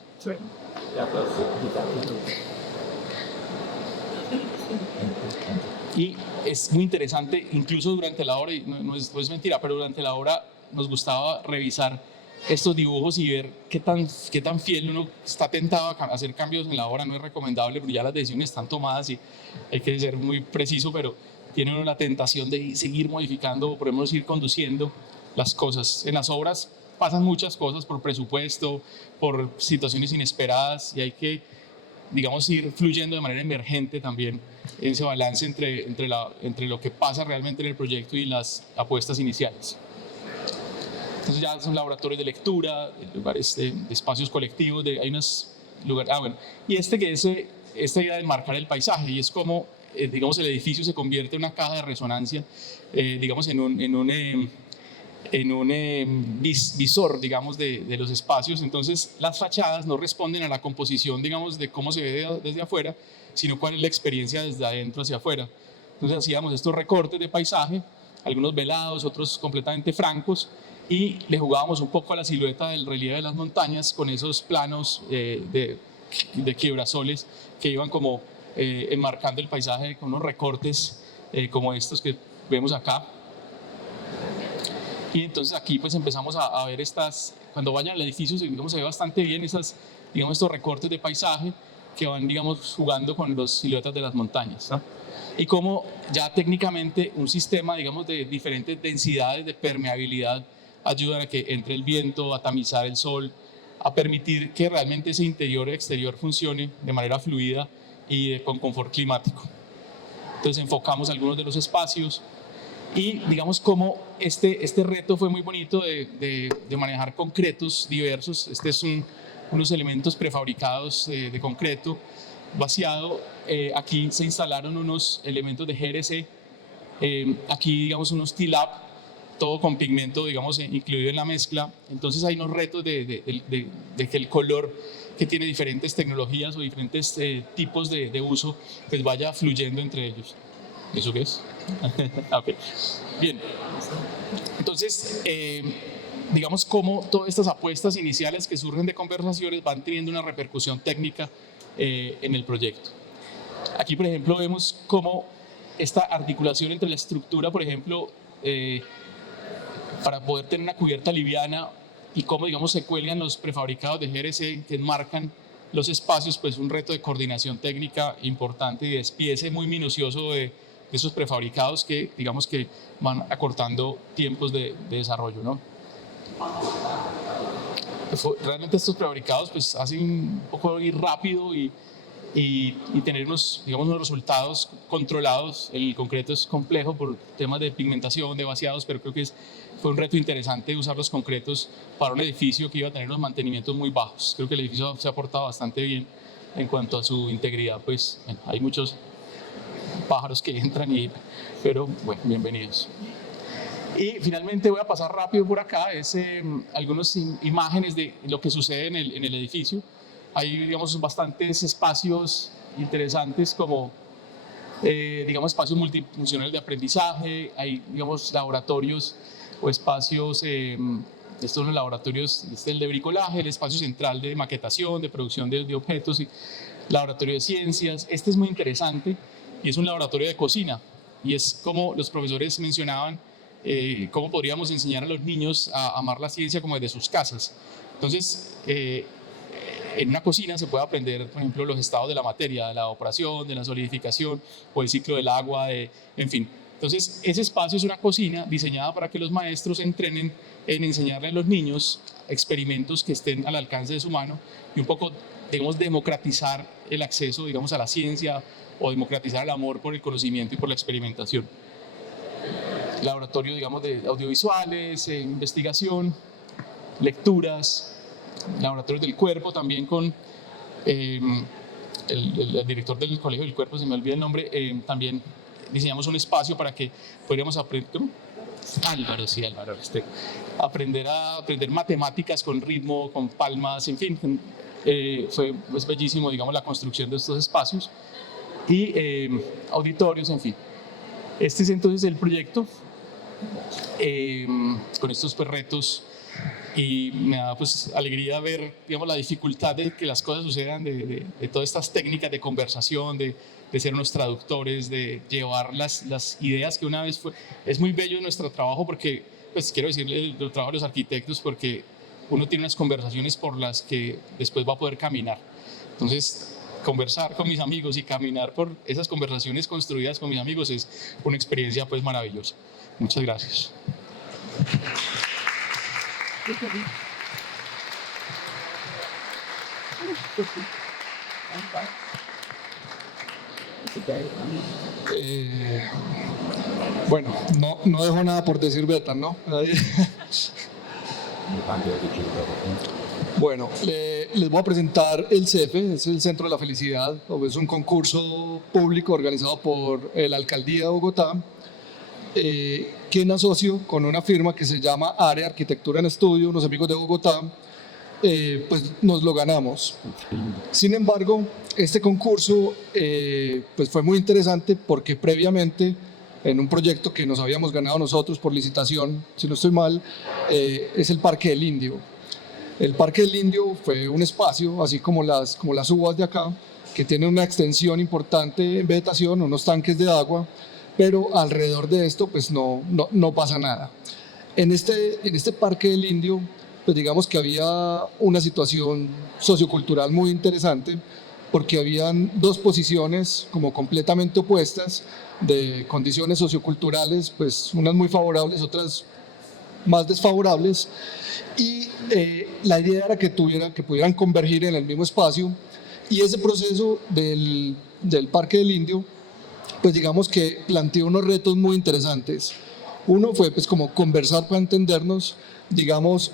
Y es muy interesante, incluso durante la obra, y no es mentira, pero durante la obra nos gustaba revisar estos dibujos y ver qué tan fiel uno está tentado a hacer cambios en la obra. No es recomendable porque ya las decisiones están tomadas y hay que ser muy preciso, pero tiene uno la tentación de seguir modificando o por ejemplo ir conduciendo las cosas. En las obras pasan muchas cosas por presupuesto, por situaciones inesperadas y hay que, digamos, ir fluyendo de manera emergente también en ese balance entre lo que pasa realmente en el proyecto y las apuestas iniciales. Entonces ya son laboratorios de lectura, lugares de espacios colectivos, hay unos lugares, y que es esta idea de marcar el paisaje y es como, digamos, el edificio se convierte en una caja de resonancia, digamos, en un visor, digamos, de los espacios. Entonces las fachadas no responden a la composición, digamos, de cómo se ve desde afuera, sino cuál es la experiencia desde adentro hacia afuera. Entonces hacíamos estos recortes de paisaje, algunos velados, otros completamente francos, y le jugábamos un poco a la silueta del relieve de las montañas con esos planos de quiebrasoles que iban como enmarcando el paisaje con unos recortes como estos que vemos acá. Y entonces aquí pues empezamos a ver cuando vayan al edificio, digamos, se ve bastante bien digamos, estos recortes de paisaje que van, digamos, jugando con las siluetas de las montañas, ¿no? Y como ya técnicamente un sistema, digamos, de diferentes densidades de permeabilidad ayudan a que entre el viento, a tamizar el sol, a permitir que realmente ese interior-exterior funcione de manera fluida y con confort climático. Entonces enfocamos algunos de los espacios y digamos como este reto fue muy bonito de manejar concretos diversos. Unos elementos prefabricados de concreto vaciado. Aquí se instalaron unos elementos de GRC, aquí digamos unos T-Lab, todo con pigmento, digamos, incluido en la mezcla. Entonces hay unos retos de que el color, que tiene diferentes tecnologías o diferentes tipos de uso, pues vaya fluyendo entre ellos. ¿Eso qué es? Okay. Bien. Entonces, digamos cómo todas estas apuestas iniciales que surgen de conversaciones van teniendo una repercusión técnica en el proyecto. Aquí, por ejemplo, vemos cómo esta articulación entre la estructura, por ejemplo, para poder tener una cubierta liviana y cómo, digamos, se cuelgan los prefabricados de GRC que enmarcan los espacios, pues un reto de coordinación técnica importante y despiece muy minucioso de esos prefabricados que, digamos, que van acortando tiempos de desarrollo, ¿no? Realmente estos prefabricados pues hacen un poco ir rápido y tener unos resultados controlados. El concreto es complejo por temas de pigmentación, de vaciados, pero creo que fue un reto interesante usar los concretos para un edificio que iba a tener unos mantenimientos muy bajos. Creo que el edificio se ha portado bastante bien en cuanto a su integridad. Pues bueno, hay muchos pájaros que entran pero bueno, bienvenidos. Y finalmente voy a pasar rápido por acá, algunas imágenes de lo que sucede en el edificio. Hay, digamos, bastantes espacios interesantes como, digamos, espacios multifuncionales de aprendizaje, hay, digamos, laboratorios o espacios, estos son los laboratorios, el de bricolaje, el espacio central de maquetación, de producción de objetos, y laboratorio de ciencias. Este es muy interesante y es un laboratorio de cocina y es como los profesores mencionaban, cómo podríamos enseñar a los niños a amar la ciencia como desde sus casas. Entonces, en una cocina se puede aprender, por ejemplo, los estados de la materia, de la evaporación, de la solidificación o el ciclo del agua, en fin. Entonces, ese espacio es una cocina diseñada para que los maestros entrenen en enseñarle a los niños experimentos que estén al alcance de su mano y un poco, digamos, democratizar el acceso, digamos, a la ciencia o democratizar el amor por el conocimiento y por la experimentación. Laboratorio, digamos, de audiovisuales, investigación, lecturas, laboratorios del cuerpo también con el director del Colegio del Cuerpo, se me olvida el nombre, también diseñamos un espacio para que podríamos aprender, Álvaro, aprender matemáticas con ritmo, con palmas, en fin, fue bellísimo, digamos, la construcción de estos espacios y auditorios, en fin. Este es entonces el proyecto, con estos retos y me da pues alegría ver, digamos, la dificultad de que las cosas sucedan, de todas estas técnicas de conversación, de ser unos traductores, de llevar las ideas que una vez fue. Es muy bello nuestro trabajo porque, pues quiero decirle, el trabajo de los arquitectos, porque uno tiene unas conversaciones por las que después va a poder caminar. Entonces, conversar con mis amigos y caminar por esas conversaciones construidas con mis amigos es una experiencia pues maravillosa. Muchas gracias. Bueno, no dejo nada por decir beta, ¿no? Bueno, les voy a presentar el CEFE, es el Centro de la Felicidad, es un concurso público organizado por la Alcaldía de Bogotá, que en asocio con una firma que se llama Área Arquitectura en Estudio, unos amigos de Bogotá, pues nos lo ganamos. Sin embargo, este concurso pues fue muy interesante porque previamente en un proyecto que nos habíamos ganado nosotros por licitación, si no estoy mal, es el Parque del Indio. El Parque del Indio fue un espacio, así como las uvas de acá, que tiene una extensión importante en vegetación, unos tanques de agua, pero alrededor de esto pues no pasa nada. En este Parque del Indio, pues digamos que había una situación sociocultural muy interesante, porque habían dos posiciones como completamente opuestas de condiciones socioculturales, pues unas muy favorables, otras más desfavorables, y la idea era que pudieran convergir en el mismo espacio, y ese proceso del Parque del Indio, pues digamos que planteó unos retos muy interesantes. Uno fue pues como conversar para entendernos, digamos,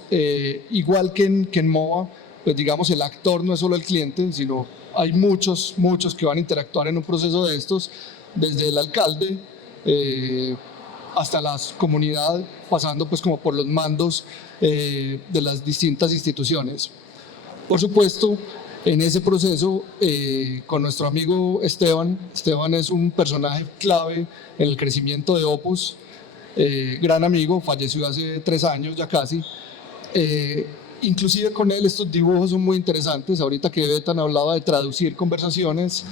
igual que en MOA, pues digamos el actor no es solo el cliente, sino hay muchos que van a interactuar en un proceso de estos, desde el alcalde hasta la comunidad, pasando pues como por los mandos de las distintas instituciones. Por supuesto, en ese proceso, con nuestro amigo Esteban es un personaje clave en el crecimiento de Opus, gran amigo, falleció hace 3 años ya casi. Inclusive con él estos dibujos son muy interesantes. Ahorita que Betan hablaba de traducir conversaciones,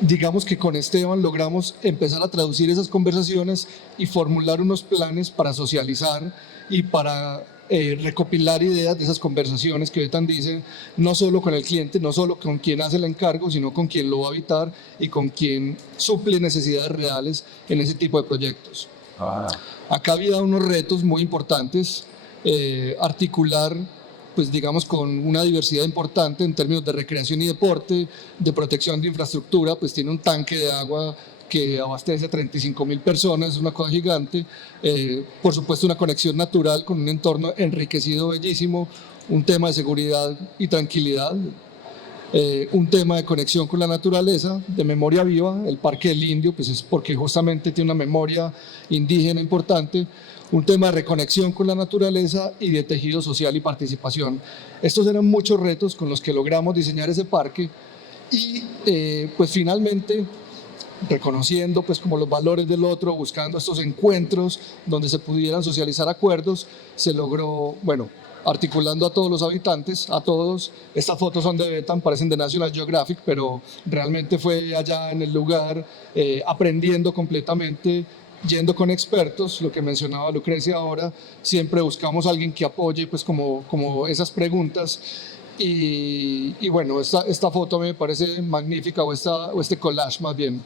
digamos que con Esteban logramos empezar a traducir esas conversaciones y formular unos planes para socializar y para recopilar ideas de esas conversaciones que Betan dice, no solo con el cliente, no solo con quien hace el encargo, sino con quien lo va a habitar y con quien suple necesidades reales en ese tipo de proyectos. Acá había unos retos muy importantes, articular pues digamos con una diversidad importante en términos de recreación y deporte, de protección de infraestructura, pues tiene un tanque de agua que abastece a 35.000 personas, es una cosa gigante, por supuesto una conexión natural con un entorno enriquecido, bellísimo, un tema de seguridad y tranquilidad, un tema de conexión con la naturaleza, de memoria viva. El Parque del Indio pues es porque justamente tiene una memoria indígena importante, un tema de reconexión con la naturaleza y de tejido social y participación. Estos eran muchos retos con los que logramos diseñar ese parque y pues finalmente reconociendo pues como los valores del otro, buscando estos encuentros donde se pudieran socializar acuerdos, se logró, bueno, articulando a todos los habitantes, a todos. Estas fotos son de Betan, parecen de National Geographic, pero realmente fue allá en el lugar, aprendiendo completamente, yendo con expertos, lo que mencionaba Lucrecia ahora, siempre buscamos a alguien que apoye pues como esas preguntas. Y bueno, esta foto me parece magnífica, o este collage más bien.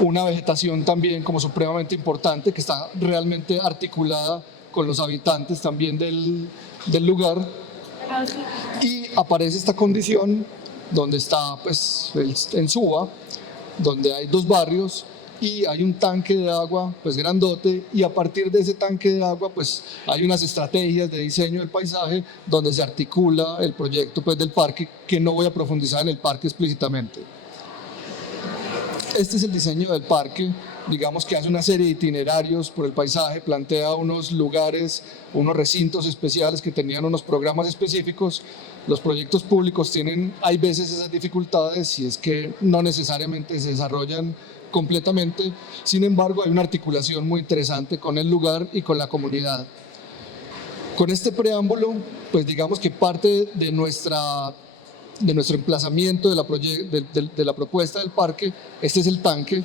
Una vegetación también como supremamente importante, que está realmente articulada con los habitantes también del lugar. Y aparece esta condición donde está pues en Suba, donde hay 2 barrios y hay un tanque de agua pues grandote, y a partir de ese tanque de agua pues hay unas estrategias de diseño del paisaje donde se articula el proyecto pues del parque, que no voy a profundizar en el parque explícitamente. Este es el diseño del parque, digamos que hace una serie de itinerarios por el paisaje, plantea unos lugares, unos recintos especiales que tenían unos programas específicos. Los proyectos públicos hay veces esas dificultades, y es que no necesariamente se desarrollan completamente. Sin embargo, hay una articulación muy interesante con el lugar y con la comunidad. Con este preámbulo, pues digamos que parte de nuestro emplazamiento de la propuesta del parque, este es el tanque.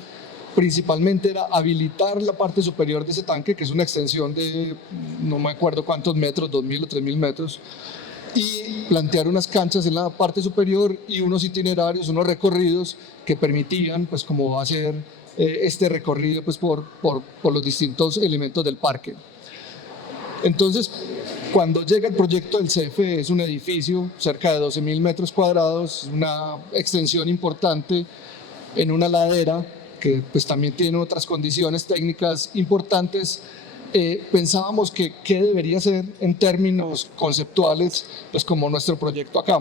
Principalmente era habilitar la parte superior de ese tanque, que es una extensión de no me acuerdo cuántos metros, 2.000 o 3.000 metros, y plantear unas canchas en la parte superior y unos itinerarios, unos recorridos que permitían pues como hacer este recorrido pues por los distintos elementos del parque. Entonces, cuando llega el proyecto del CEFE, es un edificio cerca de 12.000 metros cuadrados, una extensión importante en una ladera que pues también tiene otras condiciones técnicas importantes. Pensábamos que qué debería ser en términos conceptuales, pues como nuestro proyecto acá.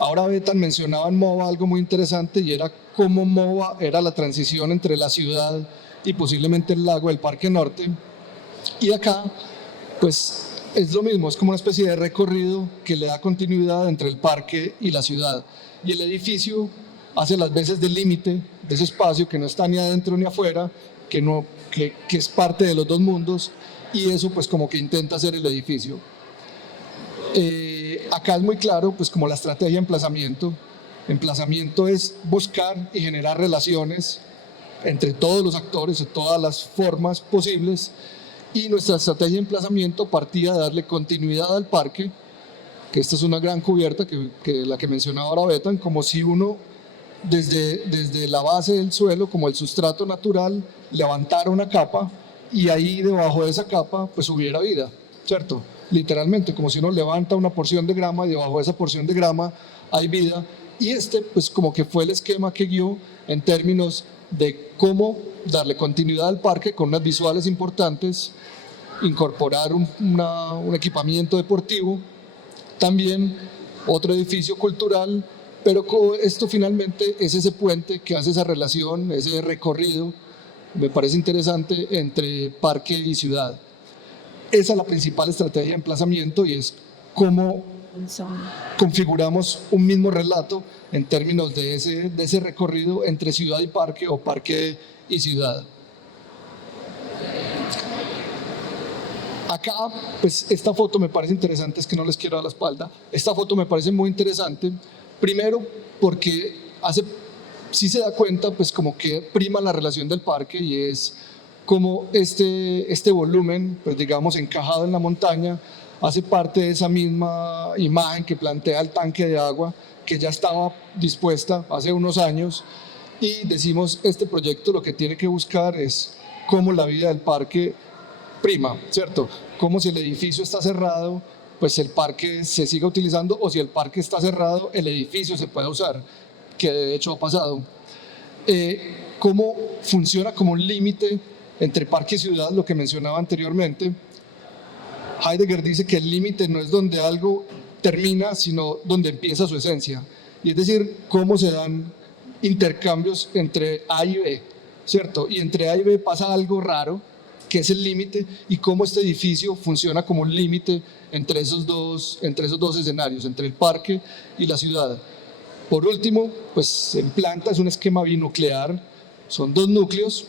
Ahora Betan mencionaba en MOVA algo muy interesante, y era cómo MOVA era la transición entre la ciudad y posiblemente el lago del Parque Norte, y acá pues es lo mismo, es como una especie de recorrido que le da continuidad entre el parque y la ciudad, y el edificio hace las veces del límite de ese espacio que no está ni adentro ni afuera, que es parte de los dos mundos, y eso pues como que intenta hacer el edificio. Acá es muy claro pues como la estrategia de emplazamiento. Emplazamiento es buscar y generar relaciones entre todos los actores de todas las formas posibles, y nuestra estrategia de emplazamiento partía de darle continuidad al parque, que esta es una gran cubierta que la que mencionaba ahora Betan, como si uno desde la base del suelo, como el sustrato natural, levantara una capa, y ahí debajo de esa capa pues hubiera vida, ¿cierto? Literalmente, como si uno levanta una porción de grama y debajo de esa porción de grama hay vida, y este pues como que fue el esquema que guió en términos de cómo darle continuidad al parque con unas visuales importantes, incorporar un equipamiento deportivo, también otro edificio cultural, pero esto finalmente es ese puente que hace esa relación, ese recorrido, me parece interesante, entre parque y ciudad. Esa es la principal estrategia de emplazamiento, y es cómo configuramos un mismo relato en términos de ese recorrido entre ciudad y parque, o parque y ciudad. Acá, pues esta foto me parece interesante, es que no les quiero dar la espalda. Esta foto me parece muy interesante, primero porque sí se da cuenta pues como que prima la relación del parque, y es como este volumen, pues digamos encajado en la montaña, hace parte de esa misma imagen que plantea el tanque de agua, que ya estaba dispuesta hace unos años, y decimos, este proyecto lo que tiene que buscar es cómo la vida del parque prima, ¿cierto? Como si el edificio está cerrado, pues el parque se siga utilizando, o si el parque está cerrado, el edificio se pueda usar, que de hecho ha pasado. Cómo funciona como un límite entre parque y ciudad, lo que mencionaba anteriormente. Heidegger dice que el límite no es donde algo termina, sino donde empieza su esencia, y es decir, cómo se dan intercambios entre A y B, ¿cierto? Y entre A y B pasa algo raro, que es el límite, y cómo este edificio funciona como un límite entre esos dos escenarios, entre el parque y la ciudad. Por último, pues en planta es un esquema binuclear, son dos núcleos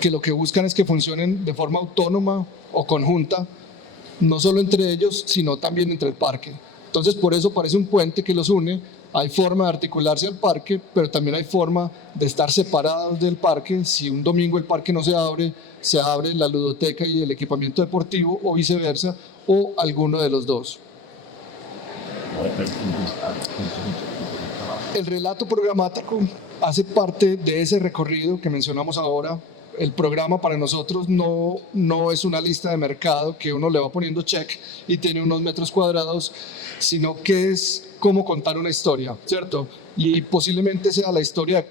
que lo que buscan es que funcionen de forma autónoma o conjunta, no solo entre ellos, sino también entre el parque. Entonces, por eso parece un puente que los une. Hay forma de articularse al parque, pero también hay forma de estar separados del parque. Si un domingo el parque no se abre la ludoteca y el equipamiento deportivo, o viceversa, o alguno de los dos. El relato programático hace parte de ese recorrido que mencionamos ahora. El programa para nosotros no es una lista de mercado que uno le va poniendo check y tiene unos metros cuadrados, sino que es cómo contar una historia, ¿cierto? Y posiblemente sea la historia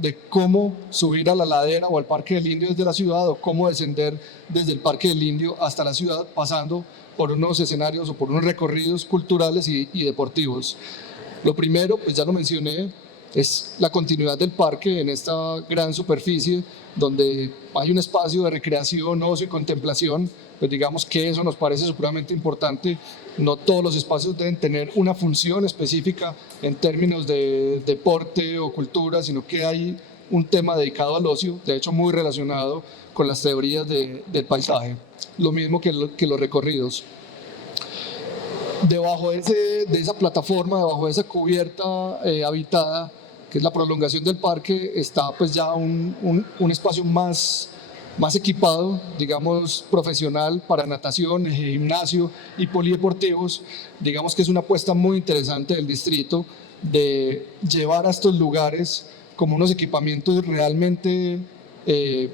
de cómo subir a la ladera o al Parque del Indio desde la ciudad, o cómo descender desde el Parque del Indio hasta la ciudad, pasando por unos escenarios o por unos recorridos culturales y deportivos. Lo primero, pues ya lo mencioné, es la continuidad del parque en esta gran superficie donde hay un espacio de recreación, ocio y contemplación. Pues digamos que eso nos parece supremamente importante. No todos los espacios deben tener una función específica en términos de deporte o cultura, sino que hay un tema dedicado al ocio, de hecho muy relacionado con las teorías del paisaje, lo mismo que los recorridos. Debajo de esa plataforma, debajo de esa cubierta habitada, que es la prolongación del parque, está pues ya un espacio más equipado, digamos profesional, para natación, gimnasio y polideportivos. Digamos que es una apuesta muy interesante del distrito de llevar a estos lugares como unos equipamientos realmente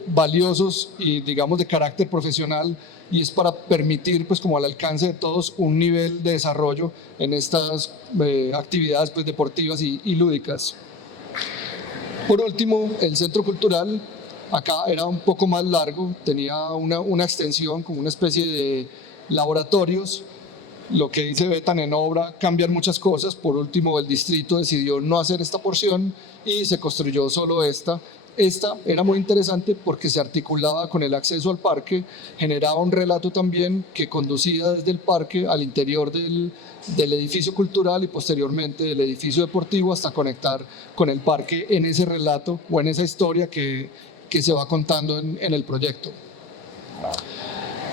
valiosos y digamos de carácter profesional, y es para permitir pues como al alcance de todos un nivel de desarrollo en estas actividades pues deportivas y lúdicas. Por último, el centro cultural acá era un poco más largo, tenía una extensión como una especie de laboratorios. Lo que dice Betan, en obra cambian muchas cosas. Por último, el distrito decidió no hacer esta porción y se construyó solo esta. Esta era muy interesante porque se articulaba con el acceso al parque, generaba un relato también que conducía desde el parque al interior del edificio cultural y posteriormente del edificio deportivo hasta conectar con el parque en ese relato o en esa historia que se va contando en el proyecto.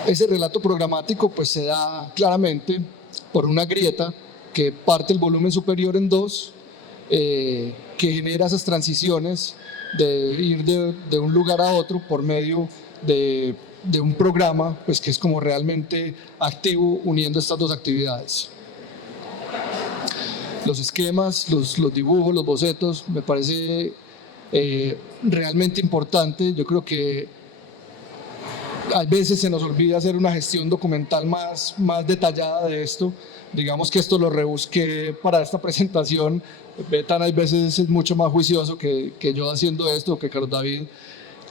Ese relato programático pues se da claramente por una grieta que parte el volumen superior en dos, que genera esas transiciones de ir de un lugar a otro por medio de un programa pues que es como realmente activo uniendo estas dos actividades. Los esquemas, los dibujos, los bocetos, me parece realmente importante. Yo creo que a veces se nos olvida hacer una gestión documental más detallada de esto. Digamos que esto lo rebusqué para esta presentación. Betan a veces es mucho más juicioso que yo haciendo esto, que Carlos David,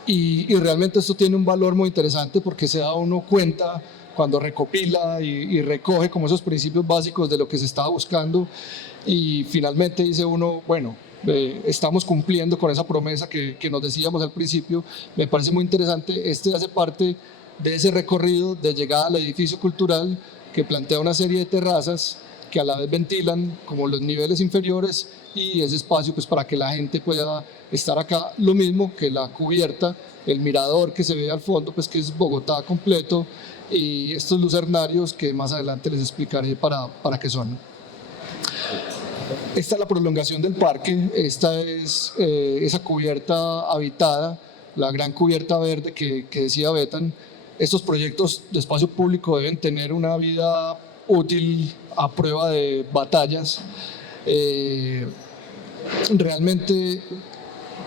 y realmente esto tiene un valor muy interesante porque se da uno cuenta cuando recopila y recoge como esos principios básicos de lo que se estaba buscando, y finalmente dice uno, bueno, estamos cumpliendo con esa promesa que nos decíamos al principio. Me parece muy interesante. Este hace parte de ese recorrido de llegada al edificio cultural que plantea una serie de terrazas que a la vez ventilan como los niveles inferiores y ese espacio pues para que la gente pueda estar acá. Lo mismo que la cubierta, el mirador que se ve al fondo, pues que es Bogotá completo, y estos lucernarios que más adelante les explicaré para qué son. Esta es la prolongación del parque, esta es esa cubierta habitada, la gran cubierta verde que decía Betan. Estos proyectos de espacio público deben tener una vida útil a prueba de batallas. Realmente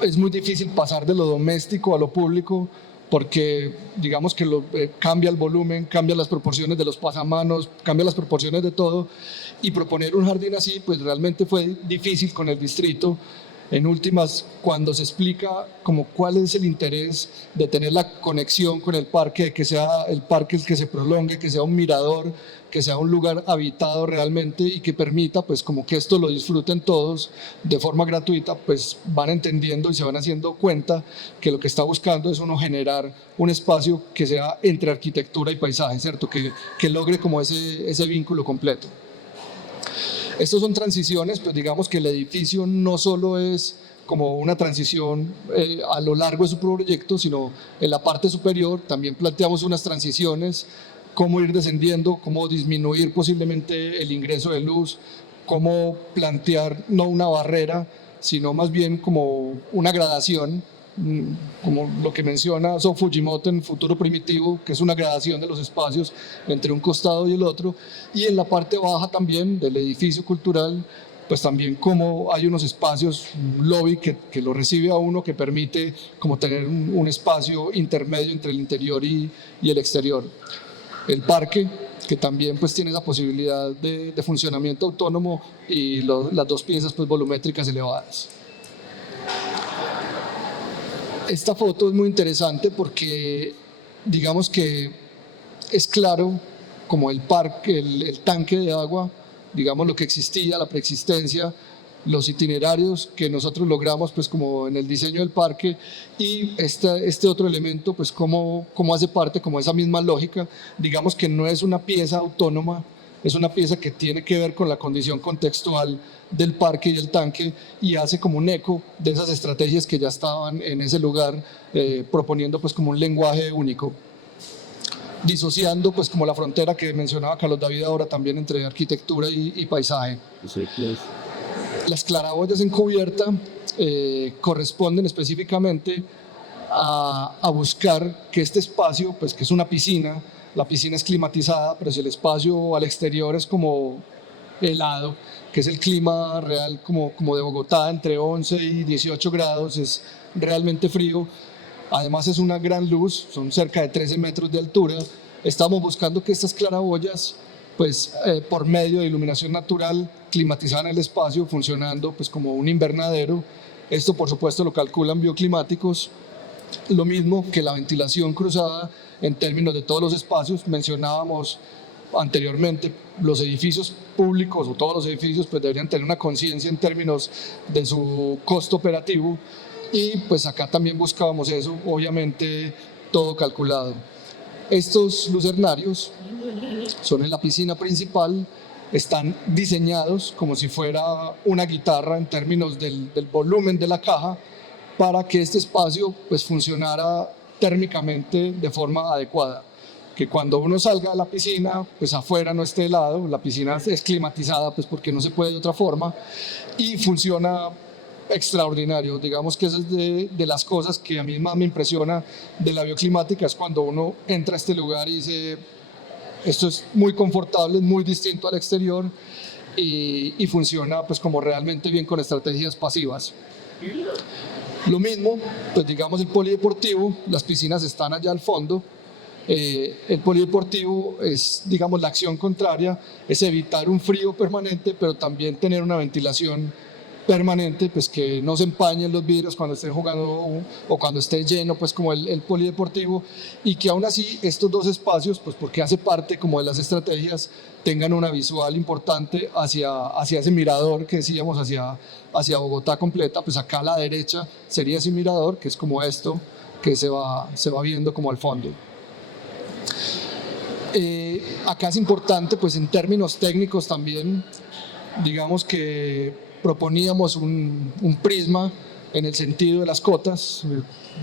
es muy difícil pasar de lo doméstico a lo público porque digamos que cambia el volumen, cambia las proporciones de los pasamanos, cambia las proporciones de todo, y proponer un jardín así pues realmente fue difícil con el distrito. En últimas, cuando se explica como cuál es el interés de tener la conexión con el parque, de que sea el parque el que se prolongue, que sea un mirador, que sea un lugar habitado realmente y que permita pues como que esto lo disfruten todos de forma gratuita, pues van entendiendo y se van haciendo cuenta que lo que está buscando es uno generar un espacio que sea entre arquitectura y paisaje, ¿cierto? Que logre como ese vínculo completo. Estas son transiciones, pues digamos que el edificio no solo es como una transición a lo largo de su proyecto, sino en la parte superior también planteamos unas transiciones, cómo ir descendiendo, cómo disminuir posiblemente el ingreso de luz, cómo plantear no una barrera, sino más bien como una gradación, como lo que menciona Son Fujimoto en Futuro Primitivo, que es una gradación de los espacios entre un costado y el otro, y en la parte baja también del edificio cultural, pues también como hay unos espacios, un lobby que lo recibe a uno, que permite como tener un espacio intermedio entre el interior y el exterior. El parque, que también pues tiene esa posibilidad de funcionamiento autónomo, y las dos piezas pues volumétricas elevadas. Esta foto es muy interesante porque digamos que es claro como el parque, el tanque de agua, digamos lo que existía, la preexistencia, los itinerarios que nosotros logramos pues como en el diseño del parque, y este otro elemento pues como hace parte como esa misma lógica. Digamos que no es una pieza autónoma, es una pieza que tiene que ver con la condición contextual del parque y del tanque y hace como un eco de esas estrategias que ya estaban en ese lugar, proponiendo pues como un lenguaje único, disociando pues como la frontera que mencionaba Carlos David ahora también entre arquitectura y paisaje. Las claraboyas en cubierta corresponden específicamente a buscar que este espacio, pues que es una piscina, la piscina es climatizada, pero si el espacio al exterior es como helado, que es el clima real como de Bogotá, entre 11 y 18 grados, es realmente frío. Además es una gran luz, son cerca de 13 metros de altura. Estamos buscando que estas claraboyas, pues por medio de iluminación natural, climatizaran el espacio, funcionando pues como un invernadero. Esto por supuesto lo calculan bioclimáticos. Lo mismo que la ventilación cruzada en términos de todos los espacios. Mencionábamos anteriormente, los edificios públicos o todos los edificios pues deberían tener una conciencia en términos de su costo operativo y pues acá también buscábamos eso, obviamente todo calculado. Estos lucernarios son en la piscina principal, están diseñados como si fuera una guitarra en términos del volumen de la caja para que este espacio pues funcionara térmicamente de forma adecuada, que cuando uno salga a la piscina pues afuera no esté helado, la piscina es climatizada pues porque no se puede de otra forma y funciona extraordinario. Digamos que eso es de las cosas que a mí más me impresiona de la bioclimática, es cuando uno entra a este lugar y dice esto es muy confortable, es muy distinto al exterior y funciona pues como realmente bien con estrategias pasivas. Lo mismo, pues digamos el polideportivo, las piscinas están allá al fondo. El polideportivo es, digamos, la acción contraria, es evitar un frío permanente, pero también tener una ventilación permanente, pues que no se empañen los vidrios cuando estén jugando o cuando esté lleno, pues como el polideportivo, y que aún así estos dos espacios, pues porque hace parte como de las estrategias, tengan una visual importante hacia ese mirador que decíamos, hacia Bogotá completa. Pues acá a la derecha sería ese mirador, que es como esto, que se va viendo como al fondo. Acá es importante, pues en términos técnicos también, digamos que proponíamos un prisma en el sentido de las cotas,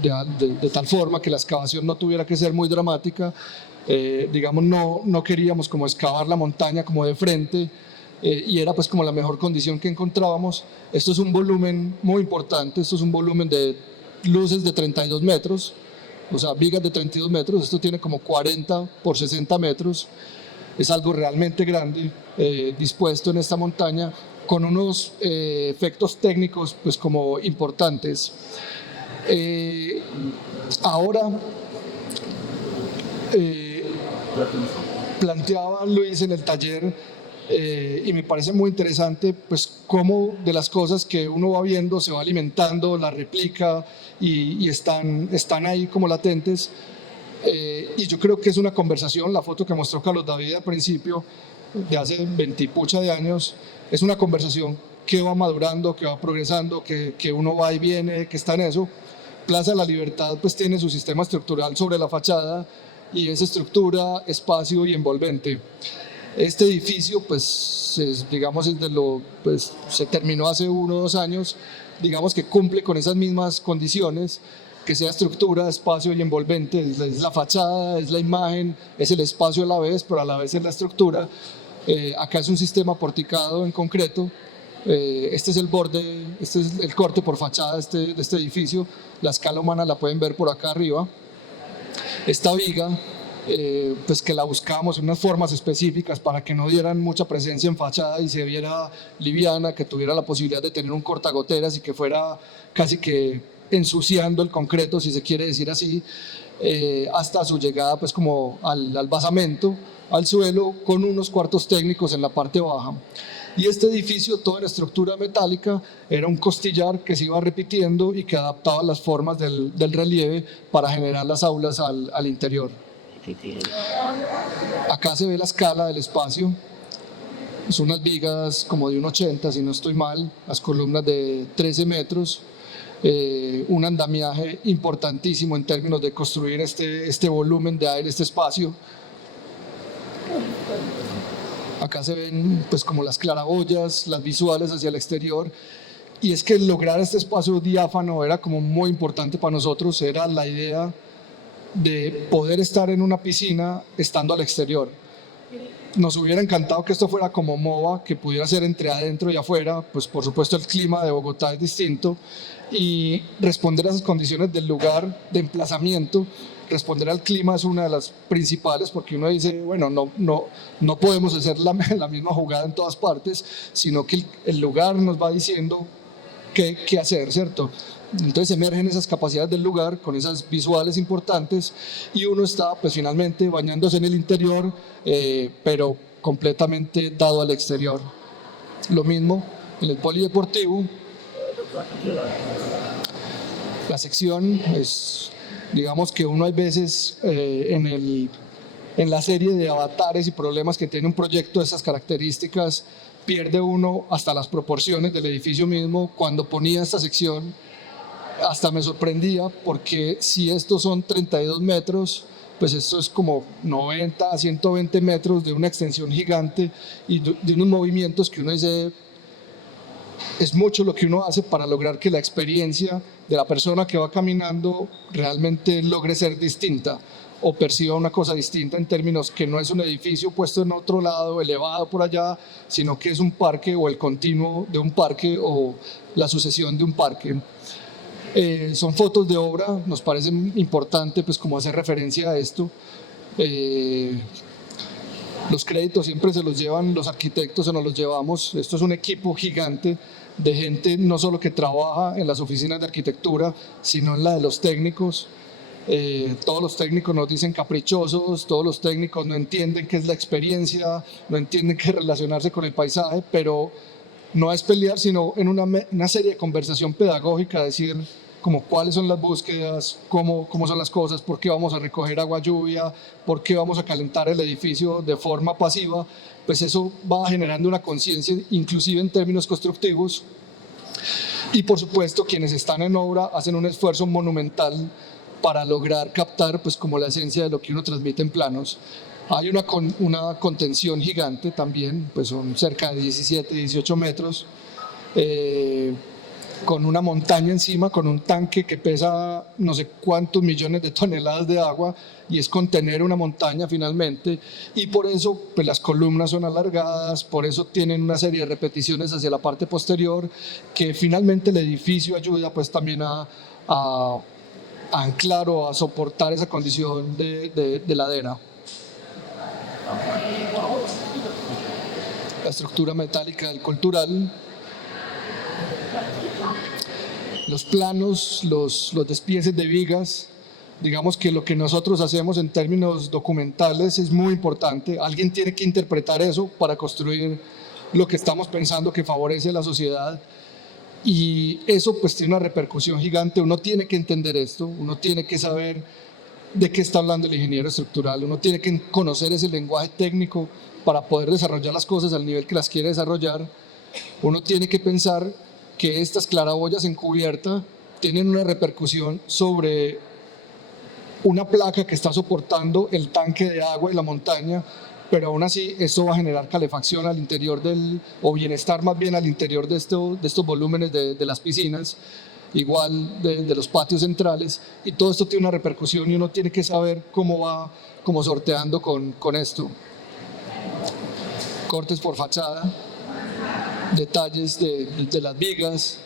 de tal forma que la excavación no tuviera que ser muy dramática. Digamos, no queríamos como excavar la montaña como de frente, y era pues como la mejor condición que encontrábamos. Esto es un volumen muy importante, esto es un volumen de luces de 32 metros, o sea, vigas de 32 metros, esto tiene como 40 por 60 metros, es algo realmente grande, dispuesto en esta montaña, con unos efectos técnicos pues como importantes. Ahora planteaba Luis en el taller, y me parece muy interesante pues cómo de las cosas que uno va viendo se va alimentando, la replica y están ahí como latentes, y yo creo que es una conversación. La foto que mostró Carlos David al principio, de hace 20 y pucha de años, es una conversación que va madurando, que va progresando, que uno va y viene, que está en eso. Plaza de la Libertad pues tiene su sistema estructural sobre la fachada y es estructura, espacio y envolvente. Este edificio pues digamos pues, se terminó hace 1 o 2 años, digamos que cumple con esas mismas condiciones, que sea estructura, espacio y envolvente. Es la fachada, es la imagen, es el espacio a la vez, pero a la vez es la estructura. Acá es un sistema porticado en concreto. Este es el borde, este es el corte por fachada de este edificio. La escala humana la pueden ver por acá arriba. Esta viga, pues que la buscamos en unas formas específicas para que no dieran mucha presencia en fachada y se viera liviana, que tuviera la posibilidad de tener un cortagoteras y que fuera casi que ensuciando el concreto, si se quiere decir así, hasta su llegada pues como al basamento, al suelo, con unos cuartos técnicos en la parte baja. Y este edificio, todo en estructura metálica, era un costillar que se iba repitiendo y que adaptaba las formas del relieve para generar las aulas al interior. Acá se ve la escala del espacio. Son unas vigas como de 1,80, si no estoy mal, las columnas de 13 metros. Un andamiaje importantísimo en términos de construir este volumen de aire, este espacio. Acá se ven pues como las claraboyas, las visuales hacia el exterior. Y es que lograr este espacio diáfano era como muy importante para nosotros, era la idea de poder estar en una piscina estando al exterior. Nos hubiera encantado que esto fuera como MOBA, que pudiera ser entre adentro y afuera, pues por supuesto el clima de Bogotá es distinto, y responder a esas condiciones del lugar de emplazamiento. Responder al clima es una de las principales, porque uno dice, bueno, no podemos hacer la misma jugada en todas partes, sino que el lugar nos va diciendo qué hacer, ¿cierto? Entonces emergen esas capacidades del lugar con esas visuales importantes y uno está pues finalmente bañándose en el interior, pero completamente dado al exterior. Lo mismo en el polideportivo. La sección es, digamos que uno hay veces en la serie de avatares y problemas que tiene un proyecto de esas características, pierde uno hasta las proporciones del edificio mismo. Cuando ponía esta sección hasta me sorprendía, porque si estos son 32 metros, pues esto es como 90 a 120 metros de una extensión gigante y de unos movimientos que uno dice, es mucho lo que uno hace para lograr que la experiencia de la persona que va caminando realmente logre ser distinta o perciba una cosa distinta, en términos que no es un edificio puesto en otro lado, elevado por allá, sino que es un parque o el continuo de un parque o la sucesión de un parque. Son fotos de obra, nos parece importante pues como hacer referencia a esto. Los créditos siempre se los llevan los arquitectos o nos los llevamos. Esto es un equipo gigante de gente no solo que trabaja en las oficinas de arquitectura, sino en la de los técnicos. Todos los técnicos nos dicen caprichosos, todos los técnicos no entienden qué es la experiencia, no entienden qué es relacionarse con el paisaje, pero no es pelear, sino en una serie de conversación pedagógica, decir como cuáles son las búsquedas, cómo son las cosas, por qué vamos a recoger agua lluvia, por qué vamos a calentar el edificio de forma pasiva. Pues eso va generando una conciencia, inclusive en términos constructivos. Y por supuesto quienes están en obra hacen un esfuerzo monumental para lograr captar pues como la esencia de lo que uno transmite en planos. Hay una contención gigante también, pues son cerca de 17, 18 metros, con una montaña encima, con un tanque que pesa no sé cuántos millones de toneladas de agua, y es contener una montaña finalmente, y por eso pues las columnas son alargadas, por eso tienen una serie de repeticiones hacia la parte posterior, que finalmente el edificio ayuda pues también a anclar o a soportar esa condición de ladera. La estructura metálica del cultural, los planos, los despieces de vigas. Digamos que lo que nosotros hacemos en términos documentales es muy importante. Alguien tiene que interpretar eso para construir lo que estamos pensando que favorece la sociedad, y eso pues tiene una repercusión gigante. Uno tiene que entender esto, uno tiene que saber de qué está hablando el ingeniero estructural, uno tiene que conocer ese lenguaje técnico para poder desarrollar las cosas al nivel que las quiere desarrollar. Uno tiene que pensar que estas claraboyas en cubierta tienen una repercusión sobre una placa que está soportando el tanque de agua y la montaña, pero aún así esto va a generar calefacción al interior o bienestar más bien al interior de estos volúmenes de las piscinas, igual de los patios centrales, y todo esto tiene una repercusión y uno tiene que saber cómo va como sorteando con esto. Cortes por fachada, detalles de las vigas,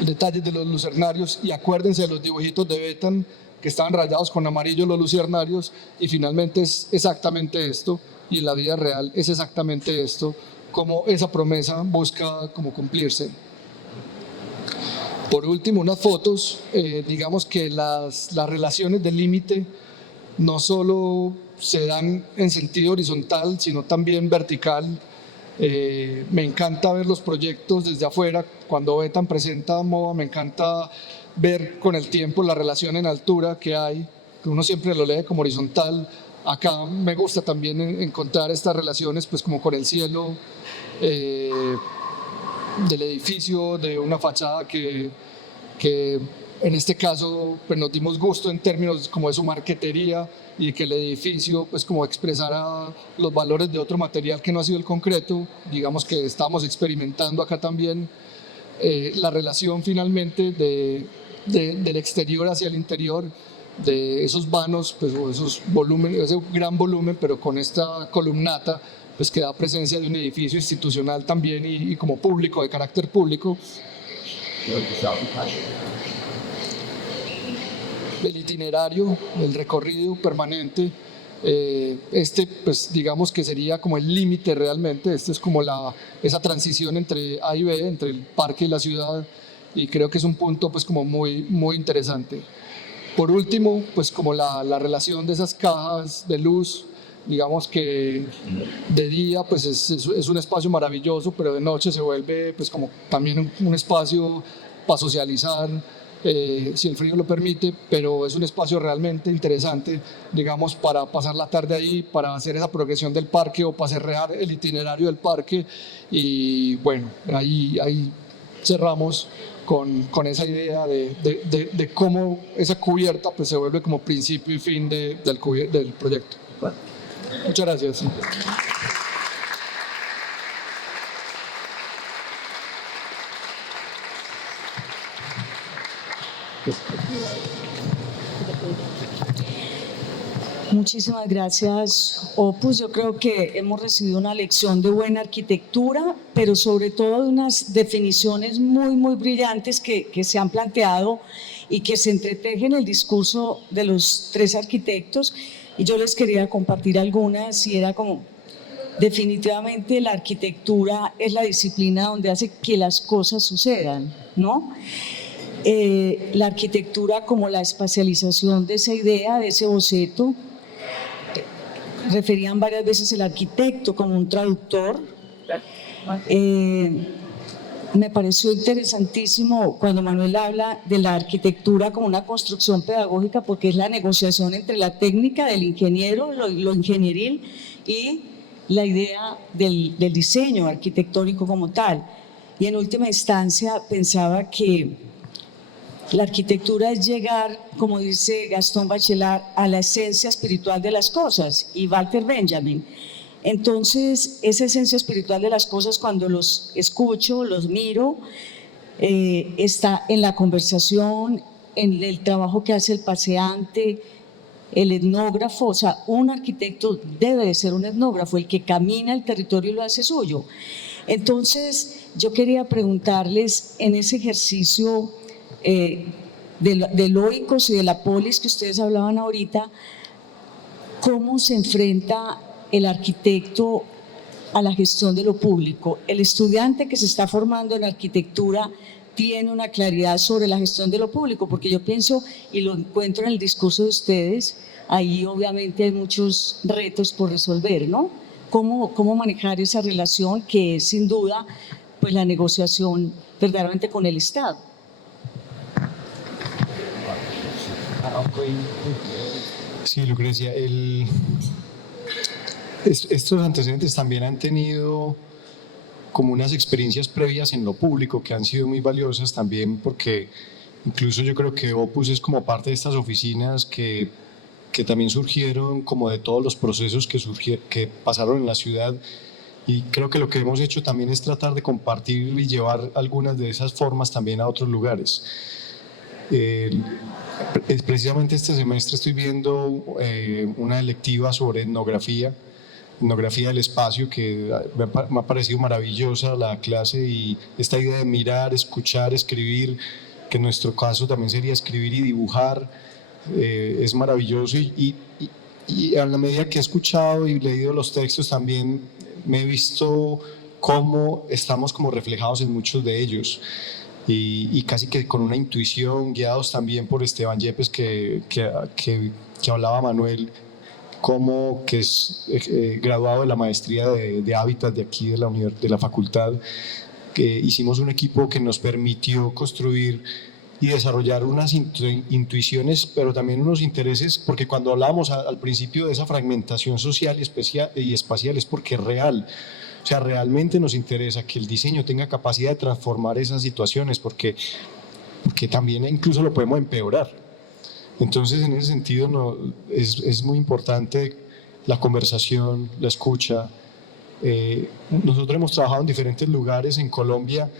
detalles de los lucernarios, y acuérdense de los dibujitos de Bethan que estaban rayados con amarillo los lucernarios, y finalmente es exactamente esto, y en la vida real es exactamente esto, como esa promesa busca como cumplirse. Por último, unas fotos. Digamos que las relaciones de límite no solo se dan en sentido horizontal, sino también vertical. Me encanta ver los proyectos desde afuera. Cuando Bethan presenta MOBA, me encanta ver con el tiempo la relación en altura que hay, que uno siempre lo lee como horizontal. Acá me gusta también encontrar estas relaciones pues como con el cielo del edificio, de una fachada que En este caso, pues nos dimos gusto en términos como de su marquetería y que el edificio pues como expresara los valores de otro material que no ha sido el concreto. Digamos que estamos experimentando acá también la relación finalmente del exterior hacia el interior, de esos vanos, pues, o esos volúmenes, ese gran volumen, pero con esta columnata pues que da presencia de un edificio institucional también y como público, de carácter público. El itinerario, el recorrido permanente, pues digamos que sería como el límite realmente, este es como esa transición entre A y B, entre el parque y la ciudad, y creo que es un punto pues como muy, muy interesante. Por último, pues como la relación de esas cajas de luz, digamos que de día pues es un espacio maravilloso, pero de noche se vuelve pues como también un espacio para socializar, si el frío lo permite, pero es un espacio realmente interesante, digamos, para pasar la tarde ahí, para hacer esa progresión del parque o para cerrar el itinerario del parque. Y bueno, ahí cerramos con esa idea de cómo esa cubierta pues, se vuelve como principio y fin del proyecto. Muchas gracias. Muchísimas gracias, Opus. Yo creo que hemos recibido una lección de buena arquitectura, pero sobre todo de unas definiciones muy, muy brillantes que se han planteado y que se entretejen en el discurso de los tres arquitectos. Y yo les quería compartir algunas, y era como, definitivamente la arquitectura es la disciplina donde hace que las cosas sucedan, ¿no? La arquitectura como la espacialización de esa idea, de ese boceto. Referían varias veces el arquitecto como un traductor. Me pareció interesantísimo cuando Manuel habla de la arquitectura como una construcción pedagógica, porque es la negociación entre la técnica del ingeniero, lo ingenieril, y la idea del diseño arquitectónico como tal. Y en última instancia pensaba que la arquitectura es llegar, como dice Gastón Bachelard, a la esencia espiritual de las cosas, y Walter Benjamin. Entonces, esa esencia espiritual de las cosas, cuando los escucho, los miro, está en la conversación, en el trabajo que hace el paseante, el etnógrafo. O sea, un arquitecto debe de ser un etnógrafo, el que camina el territorio y lo hace suyo. Entonces, yo quería preguntarles, en ese ejercicio de Loikos y de la polis que ustedes hablaban ahorita, ¿cómo se enfrenta el arquitecto a la gestión de lo público? El estudiante que se está formando en arquitectura tiene una claridad sobre la gestión de lo público, porque yo pienso, y lo encuentro en el discurso de ustedes, ahí obviamente hay muchos retos por resolver, ¿no? ¿Cómo manejar esa relación que es sin duda pues la negociación verdaderamente con el Estado? Sí, Lucrecia, estos antecedentes también han tenido como unas experiencias previas en lo público que han sido muy valiosas también, porque incluso yo creo que Opus es como parte de estas oficinas que también surgieron como de todos los procesos que pasaron en la ciudad, y creo que lo que hemos hecho también es tratar de compartir y llevar algunas de esas formas también a otros lugares. Precisamente este semestre estoy viendo una electiva sobre etnografía del espacio, que me ha parecido maravillosa la clase, y esta idea de mirar, escuchar, escribir, que en nuestro caso también sería escribir y dibujar, es maravilloso, y a la medida que he escuchado y leído los textos también me he visto cómo estamos como reflejados en muchos de ellos. Y casi que con una intuición, guiados también por Esteban Yepes, que hablaba Manuel, como que es graduado de la maestría de Hábitat de aquí de la facultad, que hicimos un equipo que nos permitió construir y desarrollar unas intuiciones, pero también unos intereses, porque cuando hablábamos al principio de esa fragmentación social y espacial es porque es real. O sea, realmente nos interesa que el diseño tenga capacidad de transformar esas situaciones, porque que también incluso lo podemos empeorar. Entonces, en ese sentido, es muy importante la conversación, la escucha. Nosotros hemos trabajado en diferentes lugares en Colombia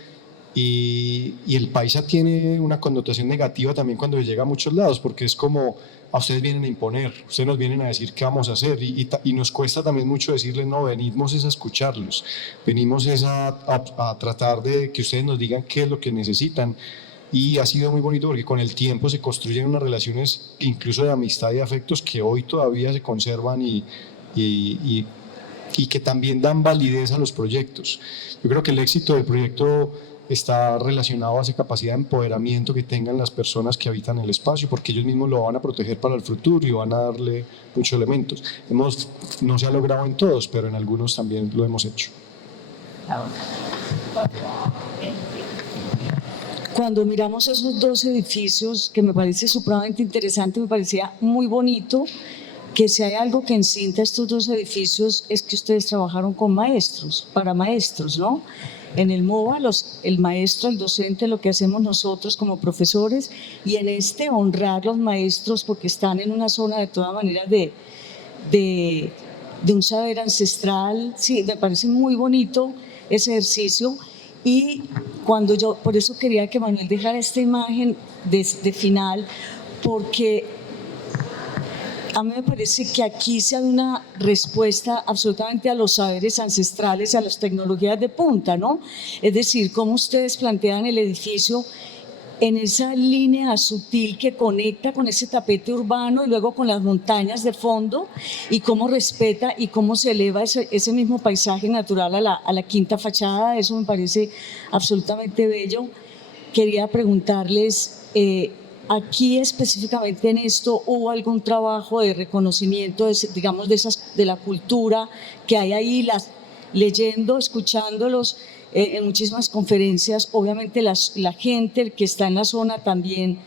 y el paisa tiene una connotación negativa también cuando llega a muchos lados, porque es como, a ustedes vienen a imponer, ustedes nos vienen a decir qué vamos a hacer y nos cuesta también mucho decirles, no, venimos es a escucharlos, venimos es a tratar de que ustedes nos digan qué es lo que necesitan. Y ha sido muy bonito porque con el tiempo se construyen unas relaciones incluso de amistad y de afectos que hoy todavía se conservan y que también dan validez a los proyectos. Yo creo que el éxito del proyecto está relacionado a esa capacidad de empoderamiento que tengan las personas que habitan el espacio, porque ellos mismos lo van a proteger para el futuro y van a darle muchos elementos. No se ha logrado en todos, pero en algunos también lo hemos hecho. Cuando miramos esos dos edificios, que me parece supremamente interesante, me parecía muy bonito que si hay algo que encinta estos dos edificios es que ustedes trabajaron con maestros, para maestros, ¿no? En el MOVA, el maestro, el docente, lo que hacemos nosotros como profesores, y en este honrar los maestros porque están en una zona de todas maneras de un saber ancestral. Sí, me parece muy bonito ese ejercicio. Y por eso quería que Manuel dejara esta imagen de final, porque a mí me parece que aquí se da una respuesta absolutamente a los saberes ancestrales, a las tecnologías de punta, ¿no? Es decir, cómo ustedes plantean el edificio en esa línea sutil que conecta con ese tapete urbano y luego con las montañas de fondo, y cómo respeta y cómo se eleva ese mismo paisaje natural a la quinta fachada. Eso me parece absolutamente bello. Quería preguntarles, aquí específicamente en esto, ¿hubo algún trabajo de reconocimiento, digamos, de la cultura que hay ahí, leyendo, escuchándolos? En muchísimas conferencias, obviamente la gente que está en la zona también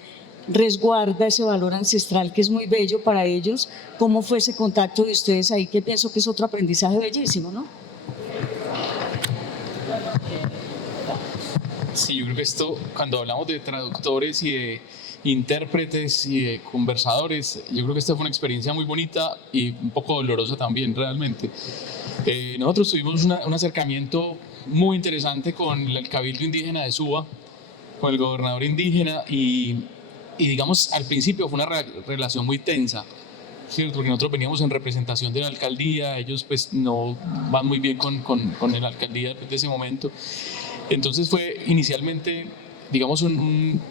resguarda ese valor ancestral que es muy bello para ellos. ¿Cómo fue ese contacto de ustedes ahí? Que pienso que es otro aprendizaje bellísimo, ¿no? Sí, yo creo que esto, cuando hablamos de traductores y de intérpretes y de conversadores, yo creo que esta fue una experiencia muy bonita y un poco dolorosa también, realmente. Nosotros tuvimos un acercamiento muy interesante con el Cabildo Indígena de Suba, con el gobernador indígena, y digamos, al principio fue una relación muy tensa, ¿cierto? Porque nosotros veníamos en representación de la alcaldía, ellos pues no van muy bien con la alcaldía de ese momento. Entonces fue inicialmente, digamos, un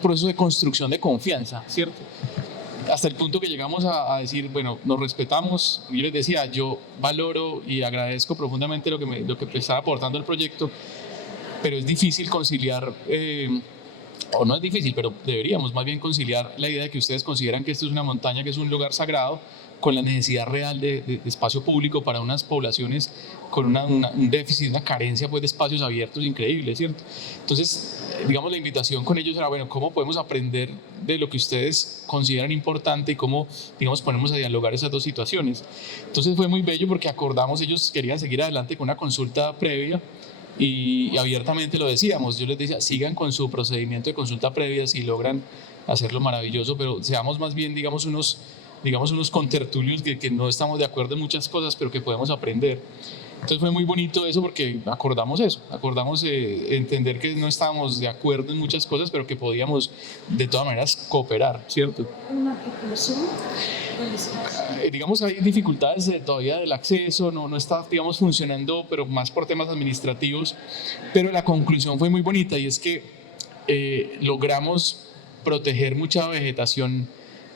proceso de construcción de confianza, ¿cierto? Hasta el punto que llegamos a decir, bueno, nos respetamos. Yo les decía, yo valoro y agradezco profundamente lo que me estaba aportando el proyecto, pero es difícil conciliar, o no es difícil, pero deberíamos más bien conciliar la idea de que ustedes consideran que esto es una montaña, que es un lugar sagrado, con la necesidad real de espacio público para unas poblaciones con un déficit, una carencia pues, de espacios abiertos increíbles, ¿cierto? Entonces, digamos, la invitación con ellos era, bueno, ¿cómo podemos aprender de lo que ustedes consideran importante y cómo, digamos, ponemos a dialogar esas dos situaciones? Entonces fue muy bello porque acordamos, ellos querían seguir adelante con una consulta previa y abiertamente lo decíamos. Yo les decía, sigan con su procedimiento de consulta previa si logran hacerlo maravilloso, pero seamos más bien, digamos, unos contertulios que no estamos de acuerdo en muchas cosas, pero que podemos aprender. Entonces fue muy bonito eso porque acordamos entender que no estábamos de acuerdo en muchas cosas, pero que podíamos de todas maneras cooperar, ¿cierto? Digamos, hay dificultades todavía del acceso, no está, digamos, funcionando, pero más por temas administrativos, pero la conclusión fue muy bonita y es que logramos proteger mucha vegetación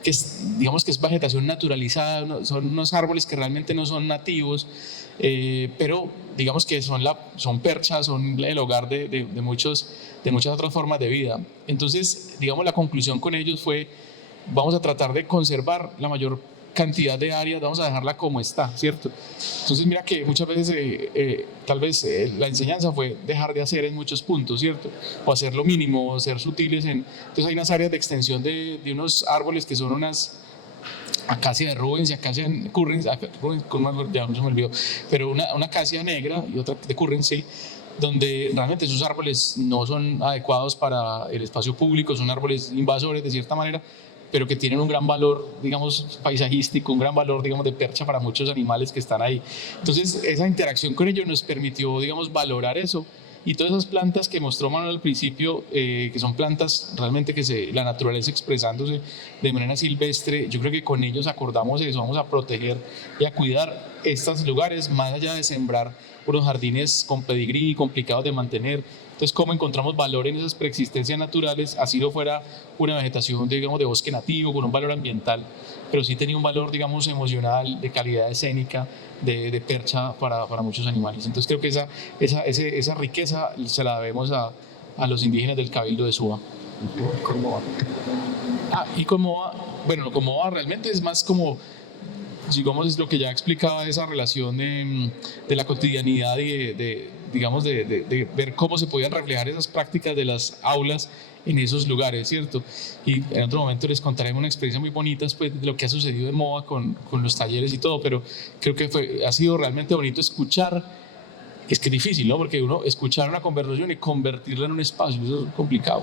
que digamos que es vegetación naturalizada, son unos árboles que realmente no son nativos, pero digamos que son perchas, son el hogar de muchas otras formas de vida. Entonces, digamos, la conclusión con ellos fue, vamos a tratar de conservar la mayor cantidad de áreas, vamos a dejarla como está, ¿cierto? Entonces mira que muchas veces tal vez la enseñanza fue dejar de hacer en muchos puntos, ¿cierto? O hacer lo mínimo, o ser sutiles entonces hay unas áreas de extensión de unos árboles que son unas acacia de Rubens y acacia Currens, ya no se me olvidó, pero una acacia negra y otra de Currens, sí, donde realmente esos árboles no son adecuados para el espacio público, son árboles invasores de cierta manera, pero que tienen un gran valor, digamos, paisajístico, un gran valor, digamos, de percha para muchos animales que están ahí. Entonces, esa interacción con ellos nos permitió, digamos, valorar eso. Y todas esas plantas que mostró Manuel al principio, que son plantas realmente la naturaleza expresándose de manera silvestre, yo creo que con ellos acordamos eso, vamos a proteger y a cuidar estos lugares, más allá de sembrar unos jardines con pedigrí, complicados de mantener. Entonces, ¿cómo encontramos valor en esas preexistencias naturales? Así no fuera una vegetación, digamos, de bosque nativo, con un valor ambiental, pero sí tenía un valor, digamos, emocional, de calidad escénica, de percha para muchos animales. Entonces, creo que esa riqueza se la debemos a los indígenas del Cabildo de Suba. Y con MOA, bueno, con MOA realmente es más como, digamos, es lo que ya explicaba, esa relación de la cotidianidad y digamos, de ver cómo se podían reflejar esas prácticas de las aulas en esos lugares, ¿cierto? Y en otro momento les contaremos una experiencia muy bonita después de lo que ha sucedido en MOA con los talleres y todo, pero creo que ha sido realmente bonito escuchar. Es que es difícil, ¿no? Porque uno escuchar una conversación y convertirla en un espacio, eso es complicado,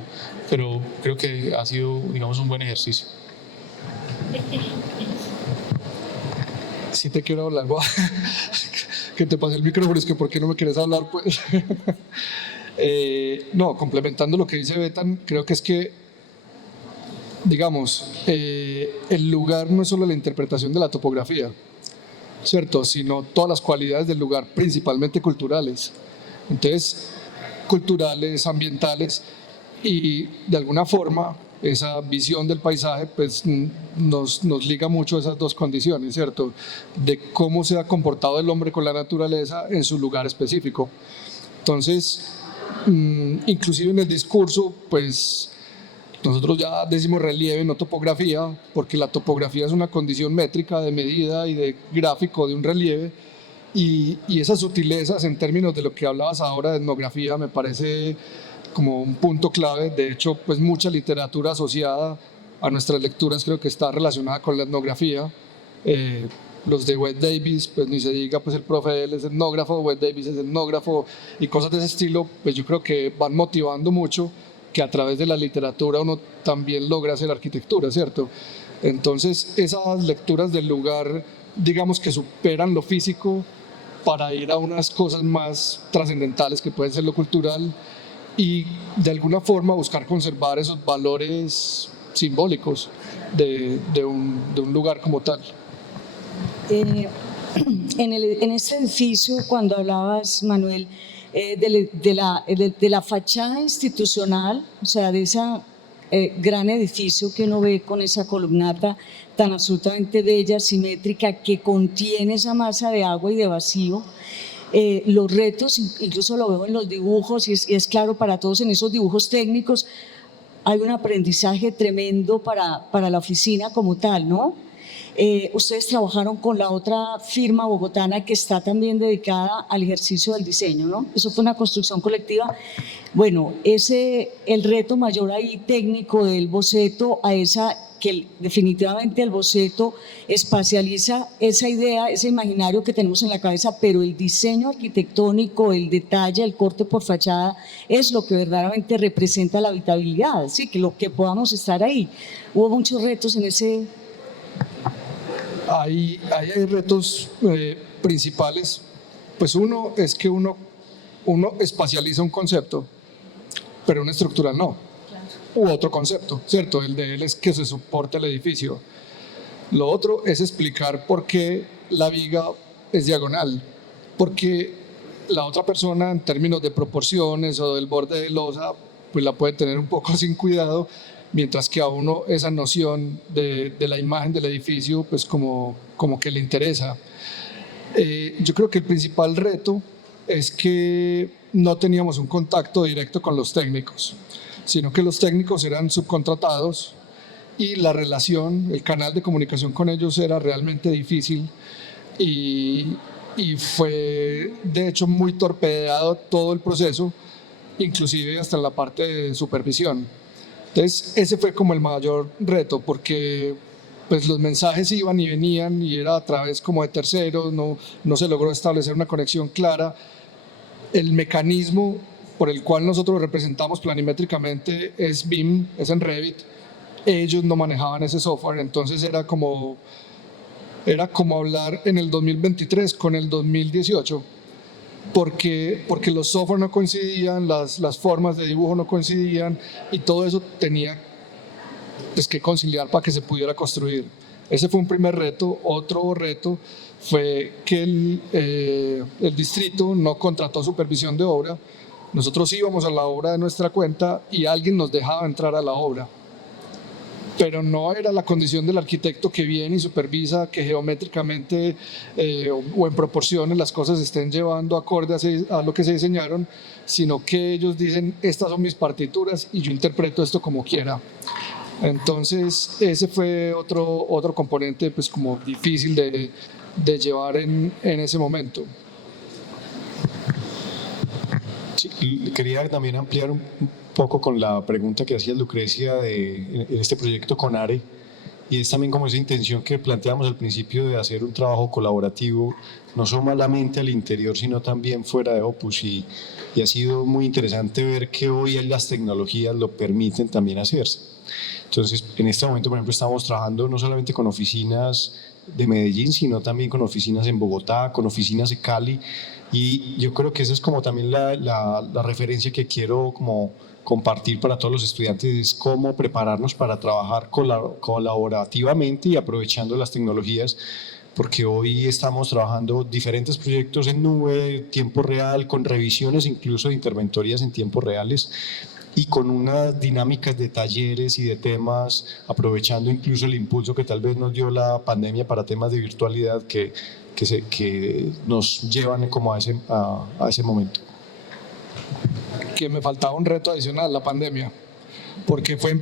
pero creo que ha sido, digamos, un buen ejercicio. Sí te quiero hablar, que te pase el micrófono, es que ¿por qué no me quieres hablar? Pues no, complementando lo que dice Betan, creo que es que, digamos, el lugar no es solo la interpretación de la topografía, ¿cierto? Sino todas las cualidades del lugar, principalmente culturales. Entonces, culturales, ambientales, y de alguna forma esa visión del paisaje pues nos liga mucho a esas dos condiciones, ¿cierto? De cómo se ha comportado el hombre con la naturaleza en su lugar específico. Entonces, inclusive en el discurso, pues nosotros ya decimos relieve, no topografía, porque la topografía es una condición métrica de medida y de gráfico de un relieve, y esas sutilezas en términos de lo que hablabas ahora de etnografía me parece como un punto clave. De hecho, pues mucha literatura asociada a nuestras lecturas creo que está relacionada con la etnografía. Los de Wade Davis, pues ni se diga, pues el profe de él es etnógrafo, Wade Davis es etnógrafo, y cosas de ese estilo, pues yo creo que van motivando mucho que a través de la literatura uno también logra hacer arquitectura, ¿cierto? Entonces, esas lecturas del lugar, digamos que superan lo físico para ir a unas cosas más trascendentales que pueden ser lo cultural, y de alguna forma buscar conservar esos valores simbólicos de un lugar como tal. En este edificio, cuando hablabas, Manuel, de la fachada institucional, o sea, de ese gran edificio que uno ve con esa columnata tan absolutamente bella, simétrica, que contiene esa masa de agua y de vacío, los retos, incluso lo veo en los dibujos y es claro para todos en esos dibujos técnicos, hay un aprendizaje tremendo para la oficina como tal, ¿no? Ustedes trabajaron con la otra firma bogotana que está también dedicada al ejercicio del diseño, ¿no? Eso fue una construcción colectiva. Bueno, el reto mayor ahí técnico del boceto a que definitivamente el boceto espacializa esa idea, ese imaginario que tenemos en la cabeza, pero el diseño arquitectónico, el detalle, el corte por fachada, es lo que verdaderamente representa la habitabilidad, ¿sí? Que lo que podamos estar ahí. Hubo muchos retos en ese... Hay retos principales. Pues uno es que uno espacializa un concepto, pero una estructura no. U otro concepto, ¿cierto? El de él es que se soporte el edificio. Lo otro es explicar por qué la viga es diagonal, porque la otra persona en términos de proporciones o del borde de losa pues la puede tener un poco sin cuidado, mientras que a uno esa noción de la imagen del edificio pues como que le interesa. Yo creo que el principal reto es que no teníamos un contacto directo con los técnicos, sino que los técnicos eran subcontratados y la relación, el canal de comunicación con ellos era realmente difícil, y fue de hecho muy torpedeado todo el proceso, inclusive hasta en la parte de supervisión. Entonces ese fue como el mayor reto, porque pues los mensajes iban y venían y era a través como de terceros, no se logró establecer una conexión clara. el mecanismo por el cual nosotros representamos planimétricamente es BIM, es en Revit. Ellos no manejaban ese software, entonces era como hablar en el 2023 con el 2018, porque los software no coincidían, las formas de dibujo no coincidían y todo eso tenía que conciliar para que se pudiera construir. Ese fue un primer reto. Otro reto fue que el distrito no contrató supervisión de obra. Nosotros íbamos a la obra de nuestra cuenta y alguien nos dejaba entrar a la obra, pero no era la condición del arquitecto que viene y supervisa que geométricamente o en proporciones las cosas se estén llevando acorde a lo que se diseñaron, sino que ellos dicen, estas son mis partituras y yo interpreto esto como quiera. Entonces ese fue otro componente pues como difícil de llevar en ese momento. Sí, quería también ampliar un poco con la pregunta que hacía Lucrecia en este proyecto con ARE, y es también como esa intención que planteamos al principio de hacer un trabajo colaborativo, no solamente al interior, sino también fuera de Opus, y ha sido muy interesante ver que hoy las tecnologías lo permiten también hacerse. Entonces, en este momento, por ejemplo, estamos trabajando no solamente con oficinas de Medellín, sino también con oficinas en Bogotá, con oficinas de Cali, y yo creo que esa es como también la referencia que quiero como compartir para todos los estudiantes, es cómo prepararnos para trabajar colaborativamente y aprovechando las tecnologías, porque hoy estamos trabajando diferentes proyectos en nube, tiempo real, con revisiones incluso de interventorías en tiempos reales, y con unas dinámicas de talleres y de temas, aprovechando incluso el impulso que tal vez nos dio la pandemia para temas de virtualidad que nos llevan como a ese momento. Que me faltaba un reto adicional, la pandemia, porque fue en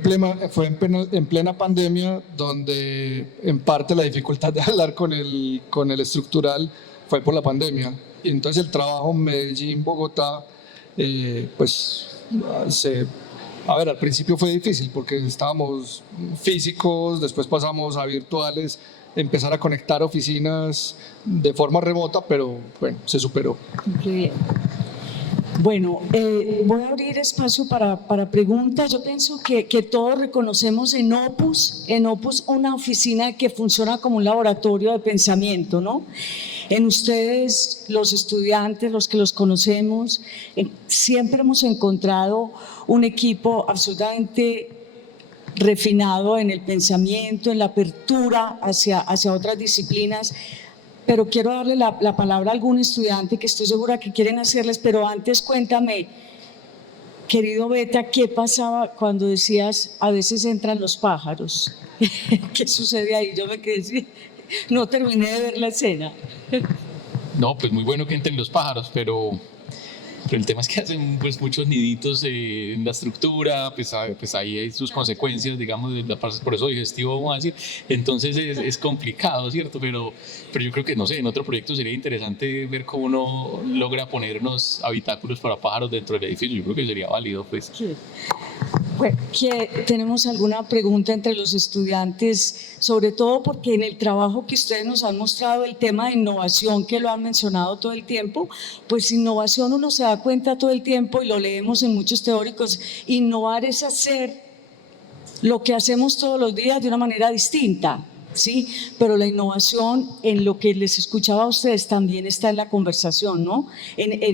plena pandemia donde en parte la dificultad de hablar con el estructural fue por la pandemia, y entonces el trabajo en Medellín, Bogotá, al principio fue difícil porque estábamos físicos, después pasamos a virtuales, empezar a conectar oficinas de forma remota, pero bueno, se superó. Qué bien. Bueno, voy a abrir espacio para preguntas. Yo pienso que todos reconocemos en Opus una oficina que funciona como un laboratorio de pensamiento, ¿no? En ustedes, los estudiantes, los que los conocemos, siempre hemos encontrado un equipo absolutamente refinado en el pensamiento, en la apertura hacia otras disciplinas. Pero quiero darle la palabra a algún estudiante que estoy segura que quieren hacerles, pero antes cuéntame, querido Beta, ¿qué pasaba cuando decías a veces entran los pájaros? ¿Qué sucede ahí? Yo me quedé, no terminé de ver la escena. No, pues muy bueno que entren los pájaros, pero el tema es que hacen pues muchos niditos en la estructura, pues ahí hay sus consecuencias, digamos, de la proceso digestivo, vamos a decir. Entonces es complicado, ¿cierto? Pero yo creo que, no sé, en otro proyecto sería interesante ver cómo uno logra poner unos habitáculos para pájaros dentro del edificio. Yo creo que sería válido, pues. Sí. Bueno, ¿tenemos alguna pregunta entre los estudiantes? Sobre todo porque en el trabajo que ustedes nos han mostrado, el tema de innovación, que lo han mencionado todo el tiempo, pues innovación uno se da cuenta todo el tiempo y lo leemos en muchos teóricos. Innovar es hacer lo que hacemos todos los días de una manera distinta, ¿sí? Pero la innovación, en lo que les escuchaba a ustedes, también está en la conversación, ¿no?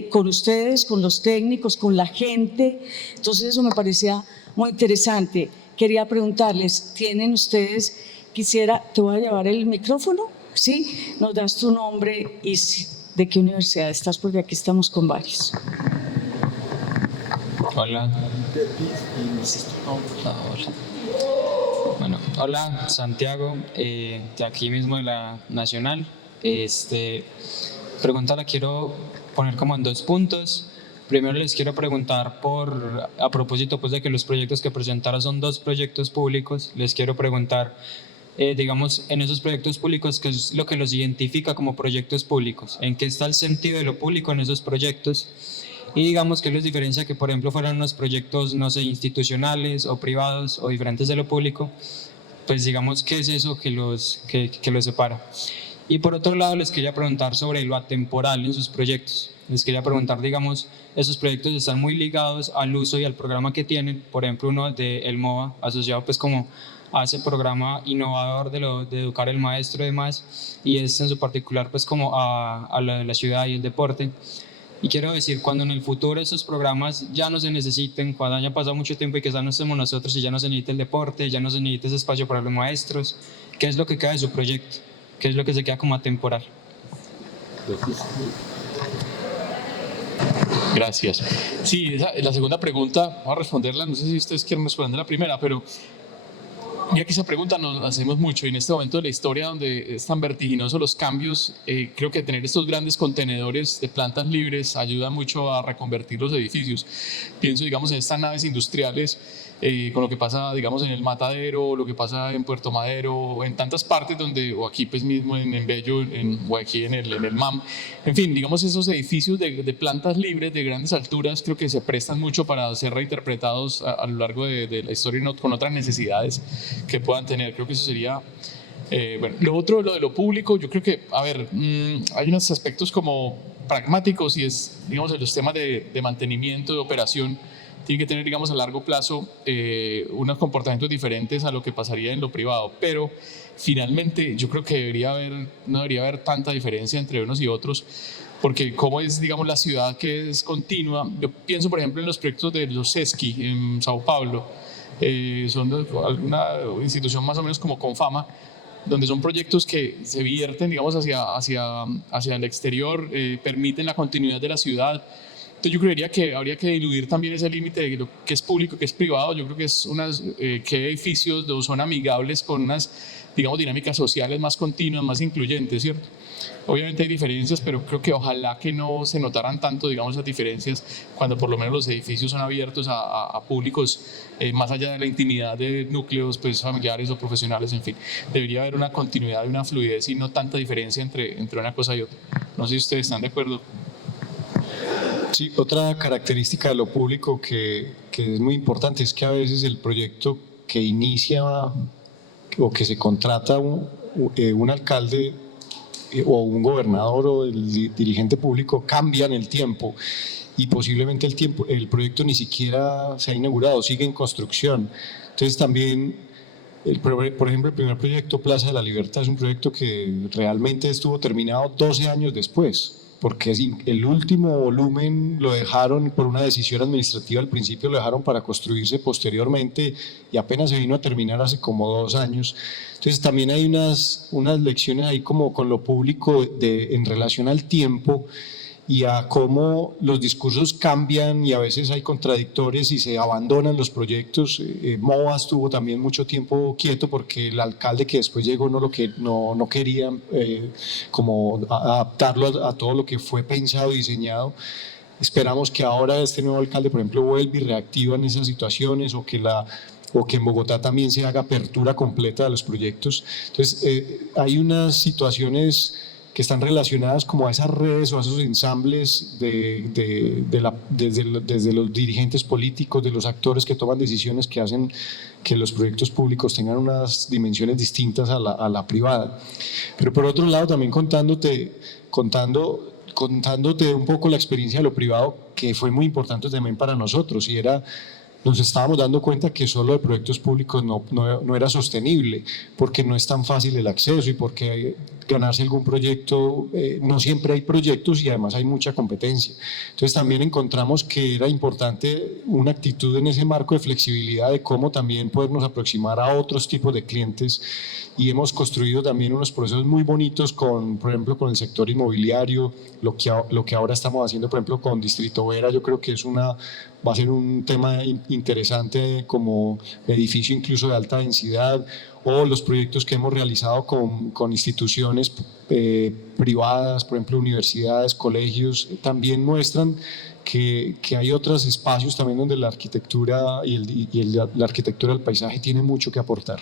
Con ustedes, con los técnicos, con la gente. Entonces eso me parecía muy interesante. Quería preguntarles, ¿tienen ustedes, te voy a llevar el micrófono? ¿Sí? Nos das tu nombre y de qué universidad estás, porque aquí estamos con varios. Hola. Bueno, hola, Santiago, de aquí mismo de la Nacional. Pregunta la quiero poner como en 2 puntos. Primero les quiero preguntar a propósito pues de que los proyectos que presentaron son 2 proyectos públicos, les quiero preguntar, digamos, en esos proyectos públicos, ¿qué es lo que los identifica como proyectos públicos? ¿En qué está el sentido de lo público en esos proyectos? Y digamos, ¿qué los diferencia que, por ejemplo, fueran unos proyectos, no sé, institucionales o privados o diferentes de lo público? Pues digamos, ¿qué es eso que los separa? Y por otro lado, les quería preguntar sobre lo atemporal en sus proyectos. Les quería preguntar, digamos, esos proyectos están muy ligados al uso y al programa que tienen, por ejemplo, uno de El MOVA, asociado pues como a ese programa innovador de educar el maestro y demás, y es en su particular pues como a la ciudad y el deporte. Y quiero decir, cuando en el futuro esos programas ya no se necesiten, cuando haya pasado mucho tiempo y quizás no estemos nosotros y ya no se necesite el deporte, ya no se necesite ese espacio para los maestros, ¿qué es lo que queda de su proyecto? ¿Qué es lo que se queda como atemporal? Gracias. Sí, la segunda pregunta, voy a responderla, no sé si ustedes quieren responder la primera, pero ya que esa pregunta nos hacemos mucho y en este momento de la historia donde es tan vertiginoso los cambios, creo que tener estos grandes contenedores de plantas libres ayuda mucho a reconvertir los edificios. Pienso, digamos, en estas naves industriales, con lo que pasa, digamos, en el Matadero, lo que pasa en Puerto Madero, o en tantas partes donde, o aquí pues mismo en Bello, o aquí en el MAM, en fin, digamos, esos edificios de plantas libres de grandes alturas creo que se prestan mucho para ser reinterpretados a lo largo de la historia con otras necesidades que puedan tener. Creo que eso sería bueno. Lo otro, lo de lo público, yo creo que, a ver, hay unos aspectos como pragmáticos y es, digamos, los temas de mantenimiento, de operación, tienen que tener, digamos, a largo plazo unos comportamientos diferentes a lo que pasaría en lo privado, pero finalmente yo creo que no debería haber tanta diferencia entre unos y otros, porque como es, digamos, la ciudad que es continua. Yo pienso, por ejemplo, en los proyectos de los SESCI en Sao Paulo, son de alguna institución más o menos como Confama, donde son proyectos que se vierten, digamos, hacia el exterior, permiten la continuidad de la ciudad. Entonces yo creería que habría que diluir también ese límite de lo que es público, que es privado. Yo creo que es que edificios son amigables con unas, digamos, dinámicas sociales más continuas, más incluyentes, ¿cierto? Obviamente hay diferencias, pero creo que ojalá que no se notaran tanto, digamos, esas diferencias cuando por lo menos los edificios son abiertos a públicos más allá de la intimidad de núcleos pues, familiares o profesionales, en fin. Debería haber una continuidad y una fluidez y no tanta diferencia entre una cosa y otra. No sé si ustedes están de acuerdo. Sí, otra característica de lo público que es muy importante es que a veces el proyecto que inicia o que se contrata un alcalde o un gobernador o el dirigente público cambia en el tiempo y posiblemente el proyecto ni siquiera se ha inaugurado, sigue en construcción. Entonces también, por ejemplo, el primer proyecto Plaza de la Libertad es un proyecto que realmente estuvo terminado 12 años después, porque el último volumen lo dejaron por una decisión administrativa, al principio lo dejaron para construirse posteriormente y apenas se vino a terminar hace como 2 años. Entonces también hay unas lecciones ahí como con lo público en relación al tiempo y a cómo los discursos cambian y a veces hay contradictores y se abandonan los proyectos. MOVA estuvo también mucho tiempo quieto porque el alcalde que después llegó no quería como adaptarlo a todo lo que fue pensado y diseñado. Esperamos que ahora este nuevo alcalde, por ejemplo, vuelva y reactiva en esas situaciones o que en Bogotá también se haga apertura completa de los proyectos. Entonces, hay unas situaciones que están relacionadas como a esas redes o a esos ensambles desde los dirigentes políticos, de los actores que toman decisiones que hacen que los proyectos públicos tengan unas dimensiones distintas a la privada. Pero por otro lado, también contándote un poco la experiencia de lo privado, que fue muy importante también para nosotros, y nos estábamos dando cuenta que solo de proyectos públicos no era sostenible, porque no es tan fácil el acceso y porque ganarse algún proyecto, no siempre hay proyectos y además hay mucha competencia. Entonces también encontramos que era importante una actitud en ese marco de flexibilidad de cómo también podernos aproximar a otros tipos de clientes, y hemos construido también unos procesos muy bonitos por ejemplo, con el sector inmobiliario, lo que ahora estamos haciendo, por ejemplo, con Distrito Vera. Yo creo que va a ser un tema interesante como edificio incluso de alta densidad, o los proyectos que hemos realizado con instituciones privadas, por ejemplo, universidades, colegios, también muestran que hay otros espacios también donde la arquitectura la arquitectura del paisaje tiene mucho que aportar.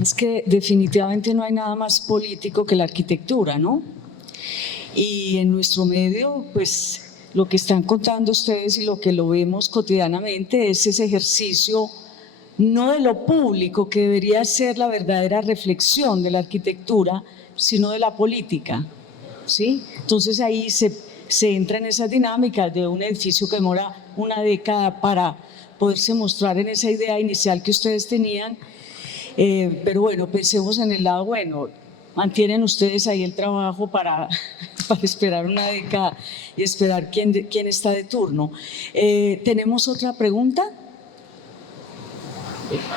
Es que definitivamente no hay nada más político que la arquitectura, ¿no? Y en nuestro medio, pues lo que están contando ustedes y lo que lo vemos cotidianamente es ese ejercicio no de lo público, que debería ser la verdadera reflexión de la arquitectura, sino de la política, ¿sí? Entonces ahí se entra en esas dinámicas de un edificio que demora una década para poderse mostrar en esa idea inicial que ustedes tenían, pero bueno, pensemos en el lado bueno. Mantienen ustedes ahí el trabajo para esperar una década y esperar quién está de turno. ¿Tenemos otra pregunta?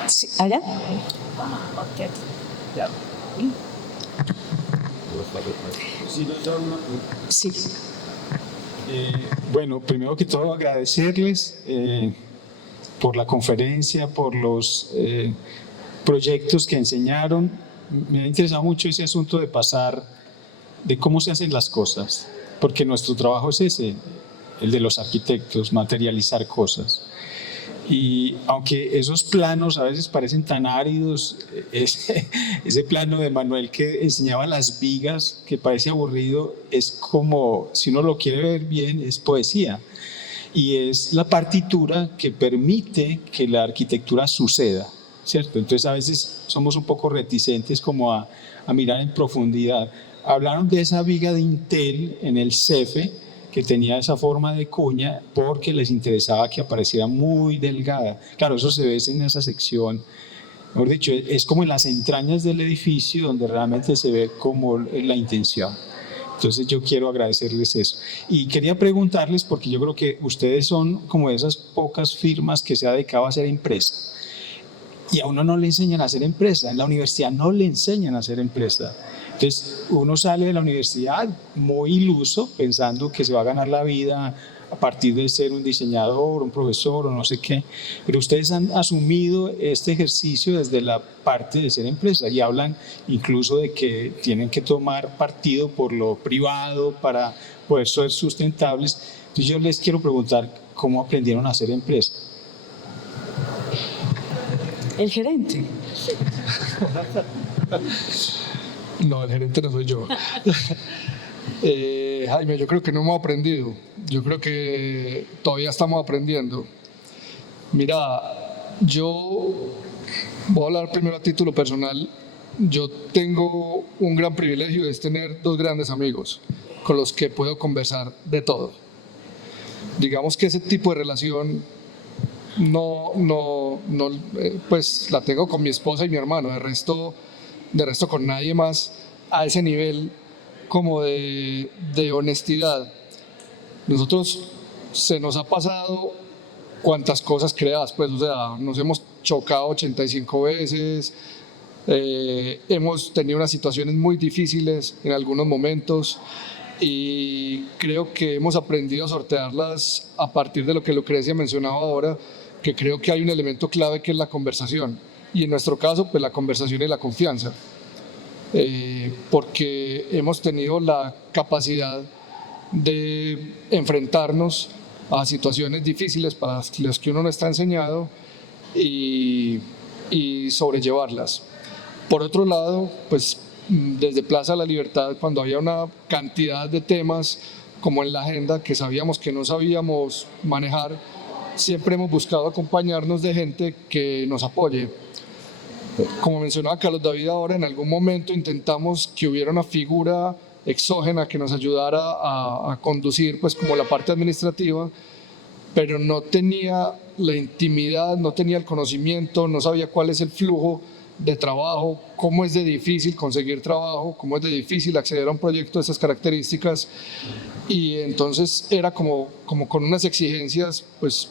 Sí, ¿allá? Sí. Bueno, primero que todo agradecerles por la conferencia, por los proyectos que enseñaron. Me ha interesado mucho ese asunto de pasar, de cómo se hacen las cosas, porque nuestro trabajo es ese, el de los arquitectos, materializar cosas. Y aunque esos planos a veces parecen tan áridos, ese plano de Manuel que enseñaba las vigas, que parece aburrido, es como, si uno lo quiere ver bien, es poesía. Y es la partitura que permite que la arquitectura suceda, ¿cierto? Entonces a veces somos un poco reticentes como a mirar en profundidad. Hablaron de esa viga de Intel en el CEFE, que tenía esa forma de cuña porque les interesaba que apareciera muy delgada. Claro, eso se ve en esa sección. Mejor dicho, es como en las entrañas del edificio donde realmente se ve como la intención. Entonces yo quiero agradecerles eso. Y quería preguntarles, porque yo creo que ustedes son como de esas pocas firmas que se ha dedicado a hacer empresa. Y a uno no le enseñan a hacer empresa, en la universidad no le enseñan a hacer empresa. Entonces uno sale de la universidad muy iluso, pensando que se va a ganar la vida a partir de ser un diseñador, un profesor o no sé qué, pero ustedes han asumido este ejercicio desde la parte de ser empresa y hablan incluso de que tienen que tomar partido por lo privado para poder ser sustentables. Entonces yo les quiero preguntar, ¿cómo aprendieron a hacer empresa? El gerente. No, el gerente no soy yo. Jaime, yo creo que no hemos aprendido. Yo creo que todavía estamos aprendiendo. Mira, yo voy a hablar primero a título personal. Yo tengo un gran privilegio, es tener dos grandes amigos con los que puedo conversar de todo. Digamos que ese tipo de relación pues la tengo con mi esposa y mi hermano. De resto con nadie más a ese nivel como de honestidad. Nosotros se nos ha pasado cuantas cosas creadas, pues, o sea, nos hemos chocado 85 veces, hemos tenido unas situaciones muy difíciles en algunos momentos y creo que hemos aprendido a sortearlas a partir de lo que Lucrecia mencionaba ahora, que creo que hay un elemento clave que es la conversación. Y en nuestro caso, pues la conversación y la confianza, porque hemos tenido la capacidad de enfrentarnos a situaciones difíciles para las que uno no está enseñado y sobrellevarlas. Por otro lado, pues desde Plaza de la Libertad, cuando había una cantidad de temas como en la agenda que sabíamos que no sabíamos manejar, siempre hemos buscado acompañarnos de gente que nos apoye. Como mencionaba Carlos David ahora, en algún momento intentamos que hubiera una figura exógena que nos ayudara a conducir pues como la parte administrativa, pero no tenía la intimidad, no tenía el conocimiento, no sabía cuál es el flujo de trabajo, cómo es de difícil conseguir trabajo, cómo es de difícil acceder a un proyecto de esas características, y entonces era como con unas exigencias pues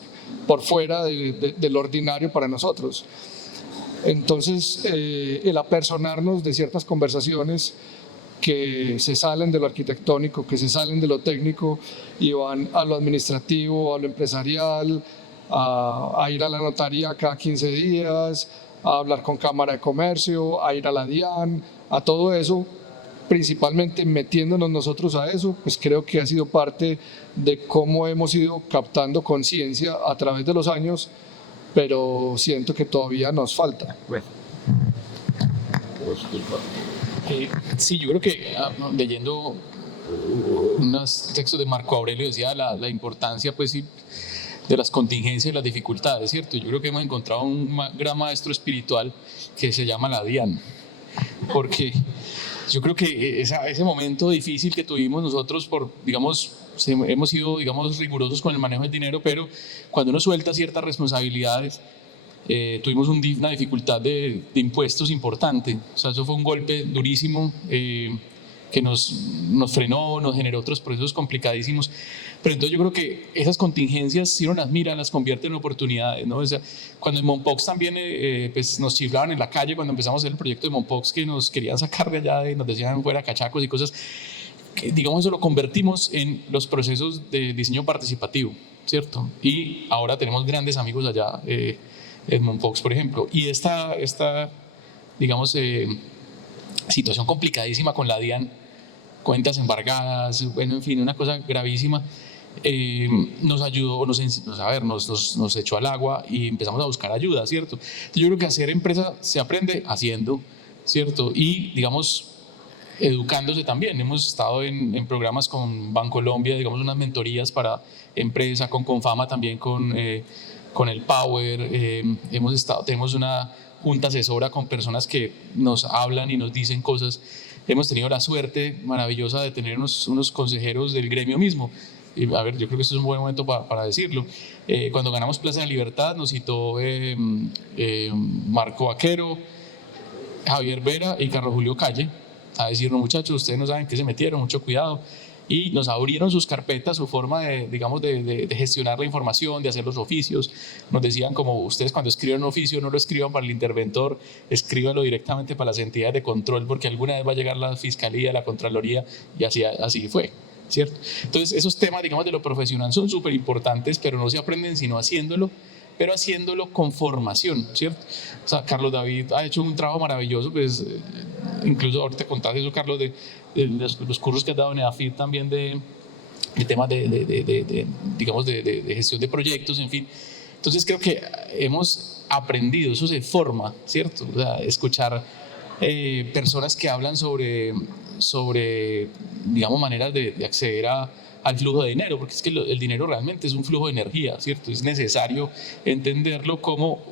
por fuera de lo ordinario para nosotros. Entonces el apersonarnos de ciertas conversaciones que se salen de lo arquitectónico, que se salen de lo técnico y van a lo administrativo, a lo empresarial, a ir a la notaría cada 15 días, a hablar con Cámara de Comercio, a ir a la DIAN, a todo eso, principalmente metiéndonos nosotros a eso, pues creo que ha sido parte de cómo hemos ido captando conciencia a través de los años, pero siento que todavía nos falta. Sí, yo creo que leyendo unos textos de Marco Aurelio decía la importancia, pues sí, las contingencias y las dificultades, ¿cierto? Yo creo que hemos encontrado un gran maestro espiritual que se llama la DIAN, porque yo creo que ese momento difícil que tuvimos nosotros hemos sido, digamos, rigurosos con el manejo del dinero, pero cuando uno suelta ciertas responsabilidades, tuvimos una dificultad de impuestos importante. O sea, eso fue un golpe durísimo que nos frenó, nos generó otros procesos complicadísimos. Pero entonces yo creo que esas contingencias, si uno las mira, las convierte en oportunidades, ¿no? O sea, cuando en Mompox también pues nos chiflaban en la calle cuando empezamos a hacer el proyecto de Mompox, que nos querían sacar de allá, nos decían fuera cachacos y cosas, que, digamos, eso lo convertimos en los procesos de diseño participativo, ¿cierto? Y ahora tenemos grandes amigos allá en Mompox, por ejemplo. Y esta digamos, situación complicadísima con la DIAN, cuentas embargadas, bueno, en fin, una cosa gravísima, nos ayudó, nos echó al agua y empezamos a buscar ayuda, ¿cierto? Entonces yo creo que hacer empresa se aprende haciendo, ¿cierto? Y, digamos, educándose también. Hemos estado en programas con Bancolombia, digamos, unas mentorías para empresa, con Confama también, con el Power. Tenemos una junta asesora con personas que nos hablan y nos dicen cosas. Hemos tenido la suerte maravillosa de tener unos consejeros del gremio mismo. Y, a ver, yo creo que este es un buen momento para decirlo. Cuando ganamos Plaza de Libertad nos citó Marco Vaquero, Javier Vera y Carlos Julio Calle a decirnos: muchachos, ustedes no saben qué se metieron, mucho cuidado. Y nos abrieron sus carpetas, su forma de gestionar la información, de hacer los oficios. Nos decían, como: ustedes cuando escriben un oficio no lo escriban para el interventor, escríbanlo directamente para las entidades de control, porque alguna vez va a llegar la Fiscalía, la Contraloría, y así fue, ¿cierto? Entonces esos temas, digamos, de lo profesional son súper importantes, pero no se aprenden sino haciéndolo, pero haciéndolo con formación, ¿cierto? O sea, Carlos David ha hecho un trabajo maravilloso, pues incluso ahorita contaste eso, Carlos, de los cursos que has dado en EAFID también de temas digamos, de gestión de proyectos, en fin. Entonces creo que hemos aprendido, eso se forma, ¿cierto? O sea, escuchar personas que hablan sobre digamos, maneras de acceder al flujo de dinero, porque es que el dinero realmente es un flujo de energía, ¿cierto? Es necesario entenderlo como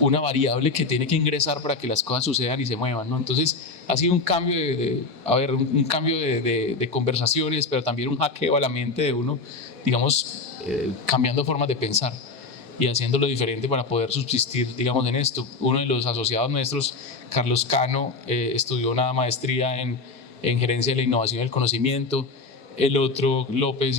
una variable que tiene que ingresar para que las cosas sucedan y se muevan, ¿no? Entonces ha sido un cambio un cambio de conversaciones, pero también un hackeo a la mente de uno, digamos, cambiando formas de pensar y haciéndolo diferente para poder subsistir, digamos, en esto. Uno de los asociados nuestros, Carlos Cano, estudió una maestría en gerencia de la innovación y el conocimiento. El otro, López,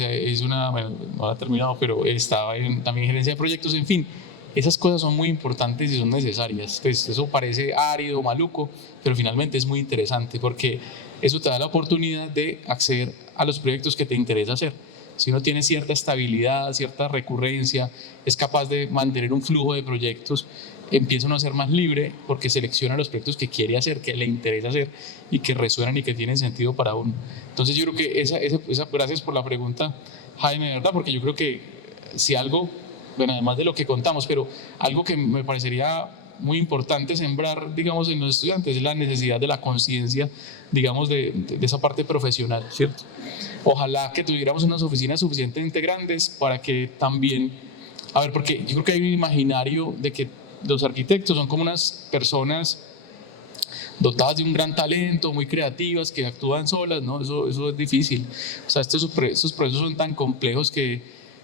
bueno, no ha terminado, pero estaba también en gerencia de proyectos. En fin, esas cosas son muy importantes y son necesarias. Pues eso parece árido, maluco, pero finalmente es muy interesante, porque eso te da la oportunidad de acceder a los proyectos que te interesa hacer. Si uno tiene cierta estabilidad, cierta recurrencia, es capaz de mantener un flujo de proyectos, empieza uno a ser más libre, porque selecciona los proyectos que quiere hacer, que le interesa hacer y que resuenan y que tienen sentido para uno. Entonces yo creo que gracias por la pregunta, Jaime, ¿verdad? Porque yo creo que si algo, bueno, además de lo que contamos, pero algo que me parecería muy importante sembrar, digamos, en los estudiantes es la necesidad de la conciencia, digamos, de esa parte profesional, ¿cierto? Ojalá que tuviéramos unas oficinas suficientemente grandes para que también, a ver, porque yo creo que hay un imaginario de que los arquitectos son como unas personas dotadas de un gran talento, muy creativas, que actúan solas, ¿no? Eso es difícil. O sea, estos procesos son tan complejos que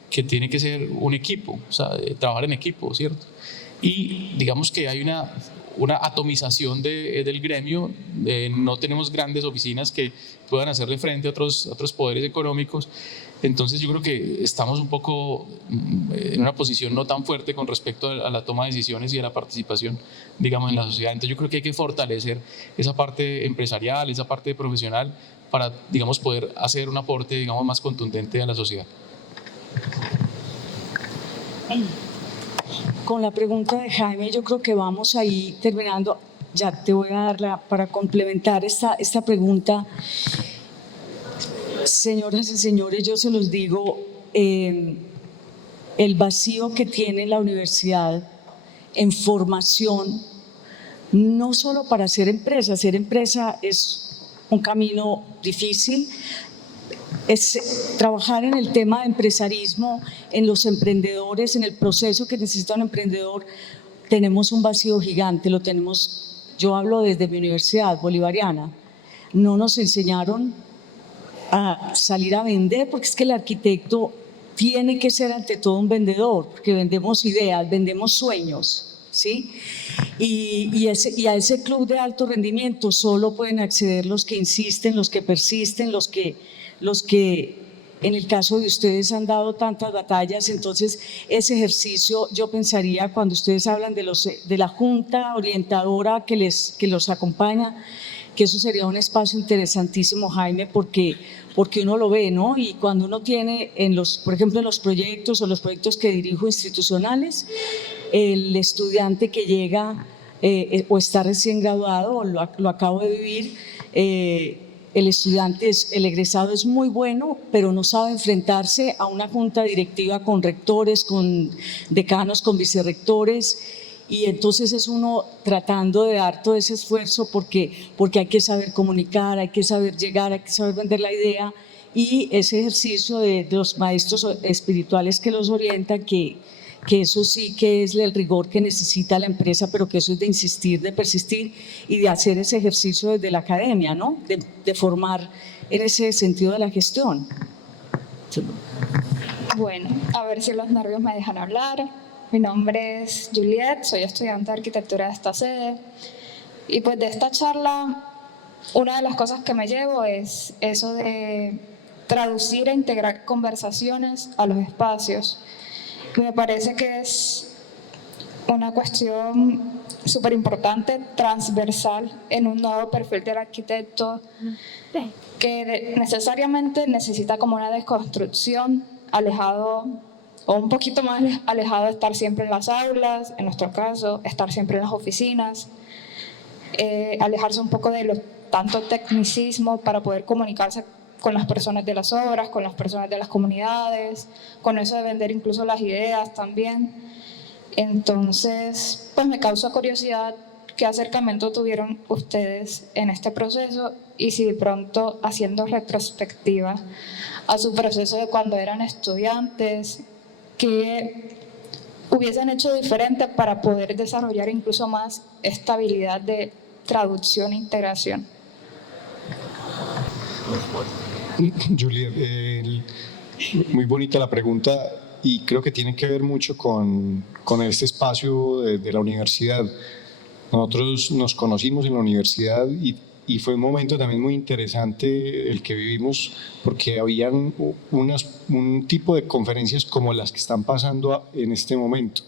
tiene que ser un equipo, o sea, trabajar en equipo, ¿cierto? Y digamos que hay una atomización del gremio, no tenemos grandes oficinas que puedan hacerle frente a otros poderes económicos. Entonces yo creo que estamos un poco en una posición no tan fuerte con respecto a la toma de decisiones y a la participación, digamos, en la sociedad. Entonces yo creo que hay que fortalecer esa parte empresarial, esa parte profesional, para, digamos, poder hacer un aporte, digamos, más contundente a la sociedad. Con la pregunta de Jaime, yo creo que vamos ahí terminando. Ya te voy a dar para complementar esta pregunta. Señoras y señores, yo se los digo, el vacío que tiene la universidad en formación, no solo para hacer empresa es un camino difícil, es trabajar en el tema de empresarismo, en los emprendedores, en el proceso que necesita un emprendedor. Tenemos un vacío gigante, lo tenemos, yo hablo desde mi universidad bolivariana, no nos enseñaron a salir a vender, porque es que el arquitecto tiene que ser ante todo un vendedor, porque vendemos ideas, vendemos sueños, ¿sí? Y a ese club de alto rendimiento solo pueden acceder los que insisten, los que persisten, los que en el caso de ustedes han dado tantas batallas. Entonces ese ejercicio, yo pensaría, cuando ustedes hablan de la junta orientadora que los acompaña, que eso sería un espacio interesantísimo, Jaime, porque uno lo ve, ¿no? Y cuando uno tiene, por ejemplo, en los proyectos o los proyectos que dirijo institucionales, el estudiante que llega o está recién graduado, o lo acabo de vivir, el egresado es muy bueno, pero no sabe enfrentarse a una junta directiva con rectores, con decanos, con vicerrectores. Y entonces es uno tratando de dar todo ese esfuerzo porque hay que saber comunicar, hay que saber llegar, hay que saber vender la idea, y ese ejercicio de los maestros espirituales que los orientan, que eso sí que es el rigor que necesita la empresa, pero que eso es de insistir, de persistir y de hacer ese ejercicio desde la academia, ¿no? De formar en ese sentido de la gestión. Bueno, a ver si los nervios me dejan hablar. Mi nombre es Juliet, soy estudiante de arquitectura de esta sede, y pues de esta charla una de las cosas que me llevo es eso de traducir e integrar conversaciones a los espacios. Me parece que es una cuestión súper importante, transversal en un nuevo perfil del arquitecto, que necesariamente necesita como una desconstrucción, alejado o un poquito más alejado de estar siempre en las aulas, en nuestro caso, estar siempre en las oficinas, alejarse un poco de tanto tecnicismo para poder comunicarse con las personas de las obras, con las personas de las comunidades, con eso de vender incluso las ideas también. Entonces, pues me causa curiosidad qué acercamiento tuvieron ustedes en este proceso, y si de pronto, haciendo retrospectiva a su proceso de cuando eran estudiantes, ¿qué hubiesen hecho diferente para poder desarrollar incluso más esta habilidad de traducción e integración? Julia, muy bonita la pregunta, y creo que tiene que ver mucho con este espacio de la universidad. Nosotros nos conocimos en la universidad y fue un momento también muy interesante el que vivimos, porque habían un tipo de conferencias como las que están pasando en este momento.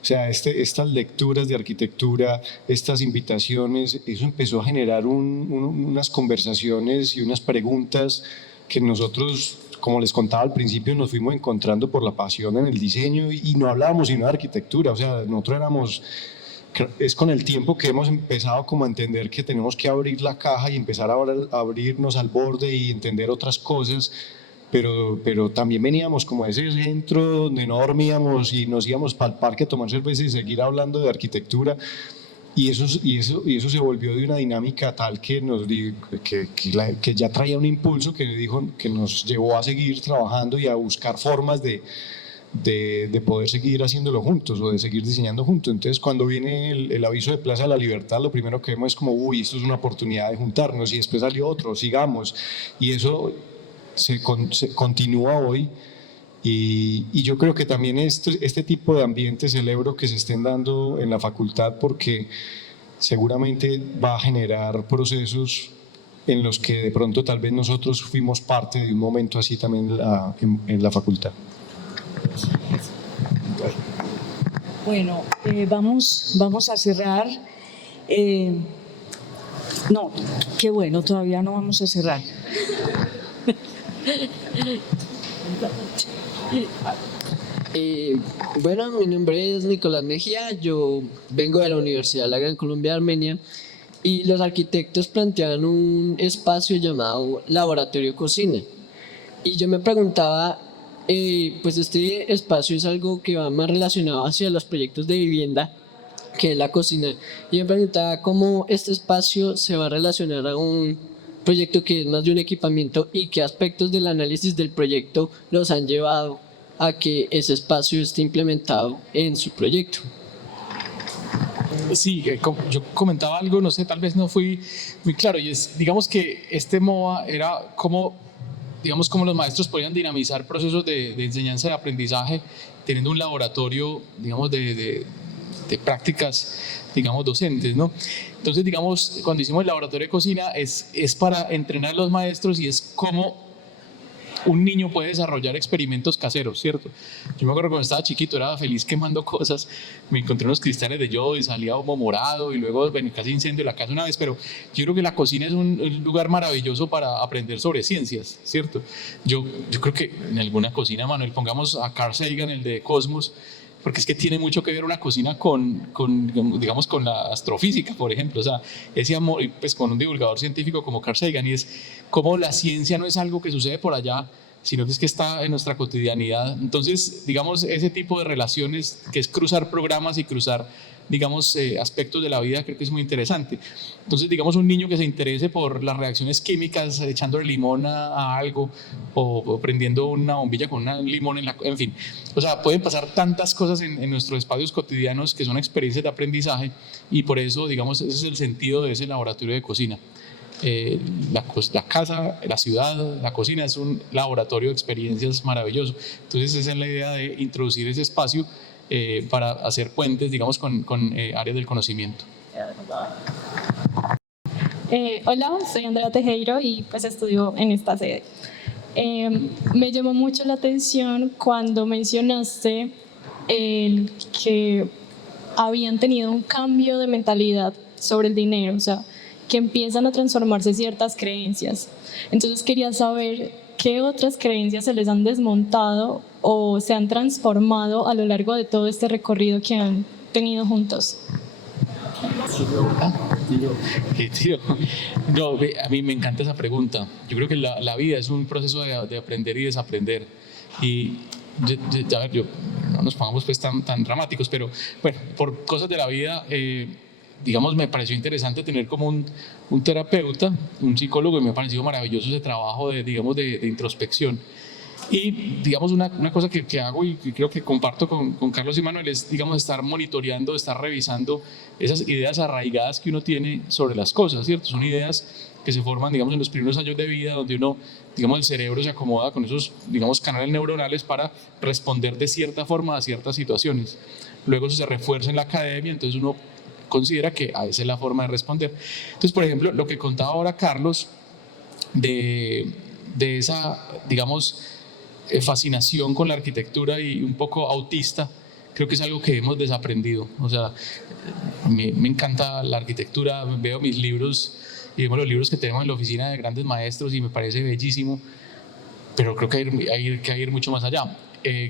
O sea, estas lecturas de arquitectura, estas invitaciones, eso empezó a generar unas conversaciones y unas preguntas que nosotros, como les contaba al principio, nos fuimos encontrando por la pasión en el diseño, y no hablábamos sino de arquitectura. O sea, nosotros es con el tiempo que hemos empezado como a entender que tenemos que abrir la caja y empezar a abrirnos al borde y entender otras cosas, pero también veníamos como a ese centro donde no dormíamos y nos íbamos para el parque a tomar cerveza y seguir hablando de arquitectura, y eso se volvió de una dinámica tal que ya traía un impulso que nos llevó a seguir trabajando y a buscar formas de poder seguir haciéndolo juntos o de seguir diseñando juntos. Entonces, cuando viene el aviso de Plaza de la Libertad, lo primero que vemos es como, uy, esto es una oportunidad de juntarnos, y después salió otro, sigamos, y eso se continúa hoy. Y yo creo que también este tipo de ambiente celebro que se estén dando en la facultad, porque seguramente va a generar procesos en los que de pronto tal vez nosotros fuimos parte de un momento así también en la facultad. Bueno, vamos a cerrar. No, qué bueno, todavía no vamos a cerrar. Bueno, mi nombre es Nicolás Mejía, yo vengo de la Universidad de la Gran Colombia de Armenia, y los arquitectos plantean un espacio llamado Laboratorio Cocina. Y yo me preguntaba, pues este espacio es algo que va más relacionado hacia los proyectos de vivienda que la cocina. Y me preguntaba cómo este espacio se va a relacionar a un proyecto que es más de un equipamiento y qué aspectos del análisis del proyecto los han llevado a que ese espacio esté implementado en su proyecto. Sí, yo comentaba algo, no sé, tal vez no fui muy claro, y es, digamos que este MOA era como, digamos, como los maestros podían dinamizar procesos de enseñanza y aprendizaje teniendo un laboratorio, digamos, de prácticas, digamos, docentes, ¿no? Entonces, digamos, cuando hicimos el laboratorio de cocina es para entrenar a los maestros y es como un niño puede desarrollar experimentos caseros, ¿cierto? Yo me acuerdo cuando estaba chiquito, era feliz quemando cosas, me encontré unos cristales de yodo y salía como morado y luego casi incendio la casa una vez, pero yo creo que la cocina es un lugar maravilloso para aprender sobre ciencias, ¿cierto? Yo creo que en alguna cocina, Manuel, pongamos a Carl Sagan, el de Cosmos, porque es que tiene mucho que ver una cocina digamos, con la astrofísica, por ejemplo, o sea, ese amor, pues con un divulgador científico como Carl Sagan, y es como la ciencia no es algo que sucede por allá, sino que es que está en nuestra cotidianidad. Entonces, digamos, ese tipo de relaciones, que es cruzar programas y cruzar, digamos, aspectos de la vida, creo que es muy interesante. Entonces, digamos, un niño que se interese por las reacciones químicas, echándole limón a algo o prendiendo una bombilla con un limón en fin. O sea, pueden pasar tantas cosas en nuestros espacios cotidianos que son experiencias de aprendizaje, y por eso, digamos, ese es el sentido de ese laboratorio de cocina. La casa, la ciudad, la cocina es un laboratorio de experiencias maravilloso. Entonces esa es la idea de introducir ese espacio para hacer puentes, digamos, con áreas del conocimiento. Hola, soy Andrea Tejero y pues estudio en esta sede. Me llamó mucho la atención cuando mencionaste que habían tenido un cambio de mentalidad sobre el dinero, o sea, que empiezan a transformarse ciertas creencias. Entonces quería saber qué otras creencias se les han desmontado o se han transformado a lo largo de todo este recorrido que han tenido juntos. No, a mí me encanta esa pregunta. Yo creo que la vida es un proceso de aprender y desaprender. Y a ver, no nos pongamos pues tan dramáticos, pero bueno, por cosas de la vida, digamos, me pareció interesante tener como un terapeuta, un psicólogo, y me ha parecido maravilloso ese trabajo de introspección. Y digamos una cosa que hago y creo que comparto con Carlos y Manuel es, digamos, estar monitoreando, estar revisando esas ideas arraigadas que uno tiene sobre las cosas, ¿cierto? Son ideas que se forman, digamos, en los primeros años de vida, donde uno, digamos, el cerebro se acomoda con esos, digamos, canales neuronales para responder de cierta forma a ciertas situaciones. Luego eso se refuerza en la academia, entonces uno considera que esa es la forma de responder. Entonces, por ejemplo, lo que contaba ahora Carlos de esa, digamos, fascinación con la arquitectura y un poco autista, creo que es algo que hemos desaprendido. O sea, me encanta la arquitectura, veo mis libros y vemos los libros que tenemos en la oficina de grandes maestros y me parece bellísimo, pero creo que hay que ir mucho más allá.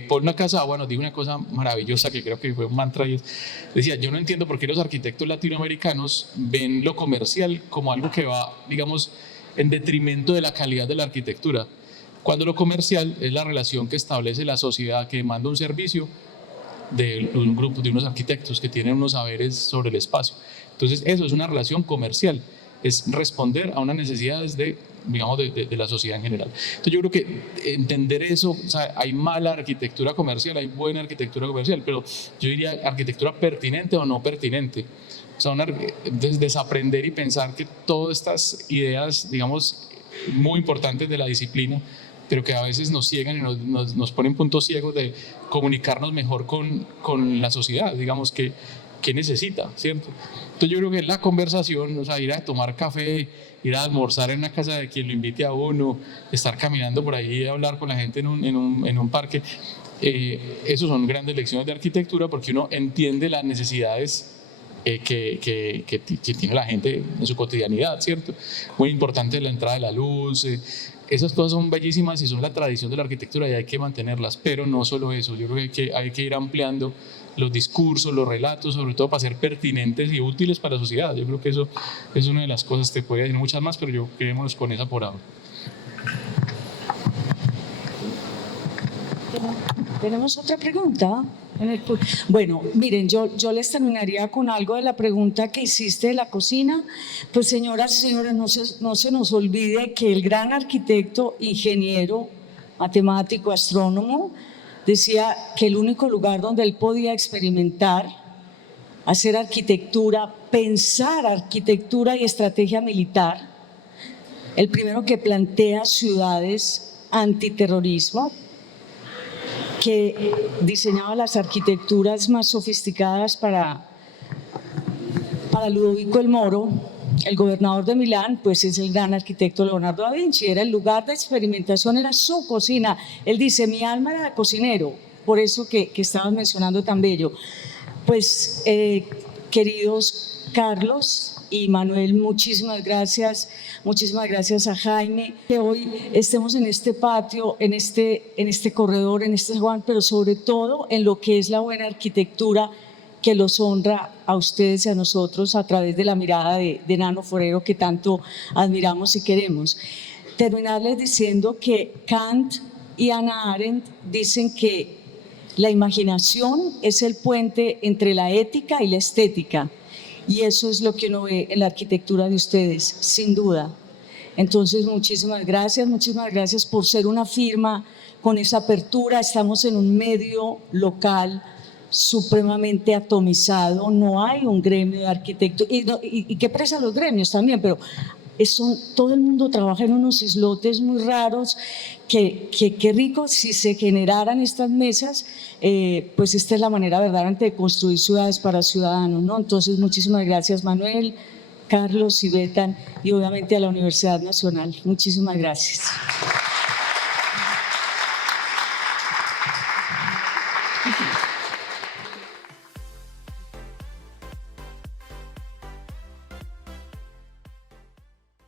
Paul Nakazawa nos dijo una cosa maravillosa que creo que fue un mantra, y decía: yo no entiendo por qué los arquitectos latinoamericanos ven lo comercial como algo que va, digamos, en detrimento de la calidad de la arquitectura, cuando lo comercial es la relación que establece la sociedad que demanda un servicio de un grupo, de unos arquitectos que tienen unos saberes sobre el espacio. Entonces eso es una relación comercial, es responder a unas necesidades digamos, de la sociedad en general. Entonces yo creo que entender eso, o sea, hay mala arquitectura comercial, hay buena arquitectura comercial, pero yo diría arquitectura pertinente o no pertinente. O sea, desaprender y pensar que todas estas ideas, digamos, muy importantes de la disciplina, pero que a veces nos ciegan y nos ponen puntos ciegos de comunicarnos mejor con la sociedad, digamos, que necesita, ¿cierto? Entonces yo creo que la conversación, o sea, ir a tomar café, ir a almorzar en una casa de quien lo invite a uno, estar caminando por ahí, hablar con la gente en un parque, esos son grandes lecciones de arquitectura, porque uno entiende las necesidades que tiene la gente en su cotidianidad, ¿cierto? Muy importante la entrada de la luz, esas cosas son bellísimas y son la tradición de la arquitectura y hay que mantenerlas, pero no solo eso, yo creo que hay que ir ampliando los discursos, los relatos, sobre todo para ser pertinentes y útiles para la sociedad. Yo creo que eso es una de las cosas, te puede decir muchas más, pero yo quedémonos con esa por ahora. ¿Tenemos otra pregunta? Bueno, miren, yo les terminaría con algo de la pregunta que hiciste de la cocina. Pues señoras y señores, no se nos olvide que el gran arquitecto, ingeniero, matemático, astrónomo, decía que el único lugar donde él podía experimentar, hacer arquitectura, pensar arquitectura y estrategia militar, el primero que plantea ciudades antiterrorismo, que diseñaba las arquitecturas más sofisticadas para Ludovico el Moro, el gobernador de Milán, pues es el gran arquitecto Leonardo da Vinci. Era el lugar de experimentación, era su cocina. Él dice, mi alma era de cocinero, por eso que estabas mencionando tan bello. Pues, queridos Carlos y Manuel, muchísimas gracias a Jaime, que hoy estemos en este patio, en este corredor, en este Juan, pero sobre todo en lo que es la buena arquitectura que los honra a ustedes y a nosotros a través de la mirada de Nano Forero que tanto admiramos y queremos. Terminarles diciendo que Kant y Hannah Arendt dicen que la imaginación es el puente entre la ética y la estética. Y eso es lo que uno ve en la arquitectura de ustedes, sin duda. Entonces, muchísimas gracias por ser una firma con esa apertura. Estamos en un medio local supremamente atomizado, no hay un gremio de arquitectos, y que presa los gremios también, pero todo el mundo trabaja en unos islotes muy raros, que rico si se generaran estas mesas, pues esta es la manera verdaderamente de construir ciudades para ciudadanos, ¿no? Entonces, muchísimas gracias Manuel, Carlos y Betan, y obviamente a la Universidad Nacional. Muchísimas gracias.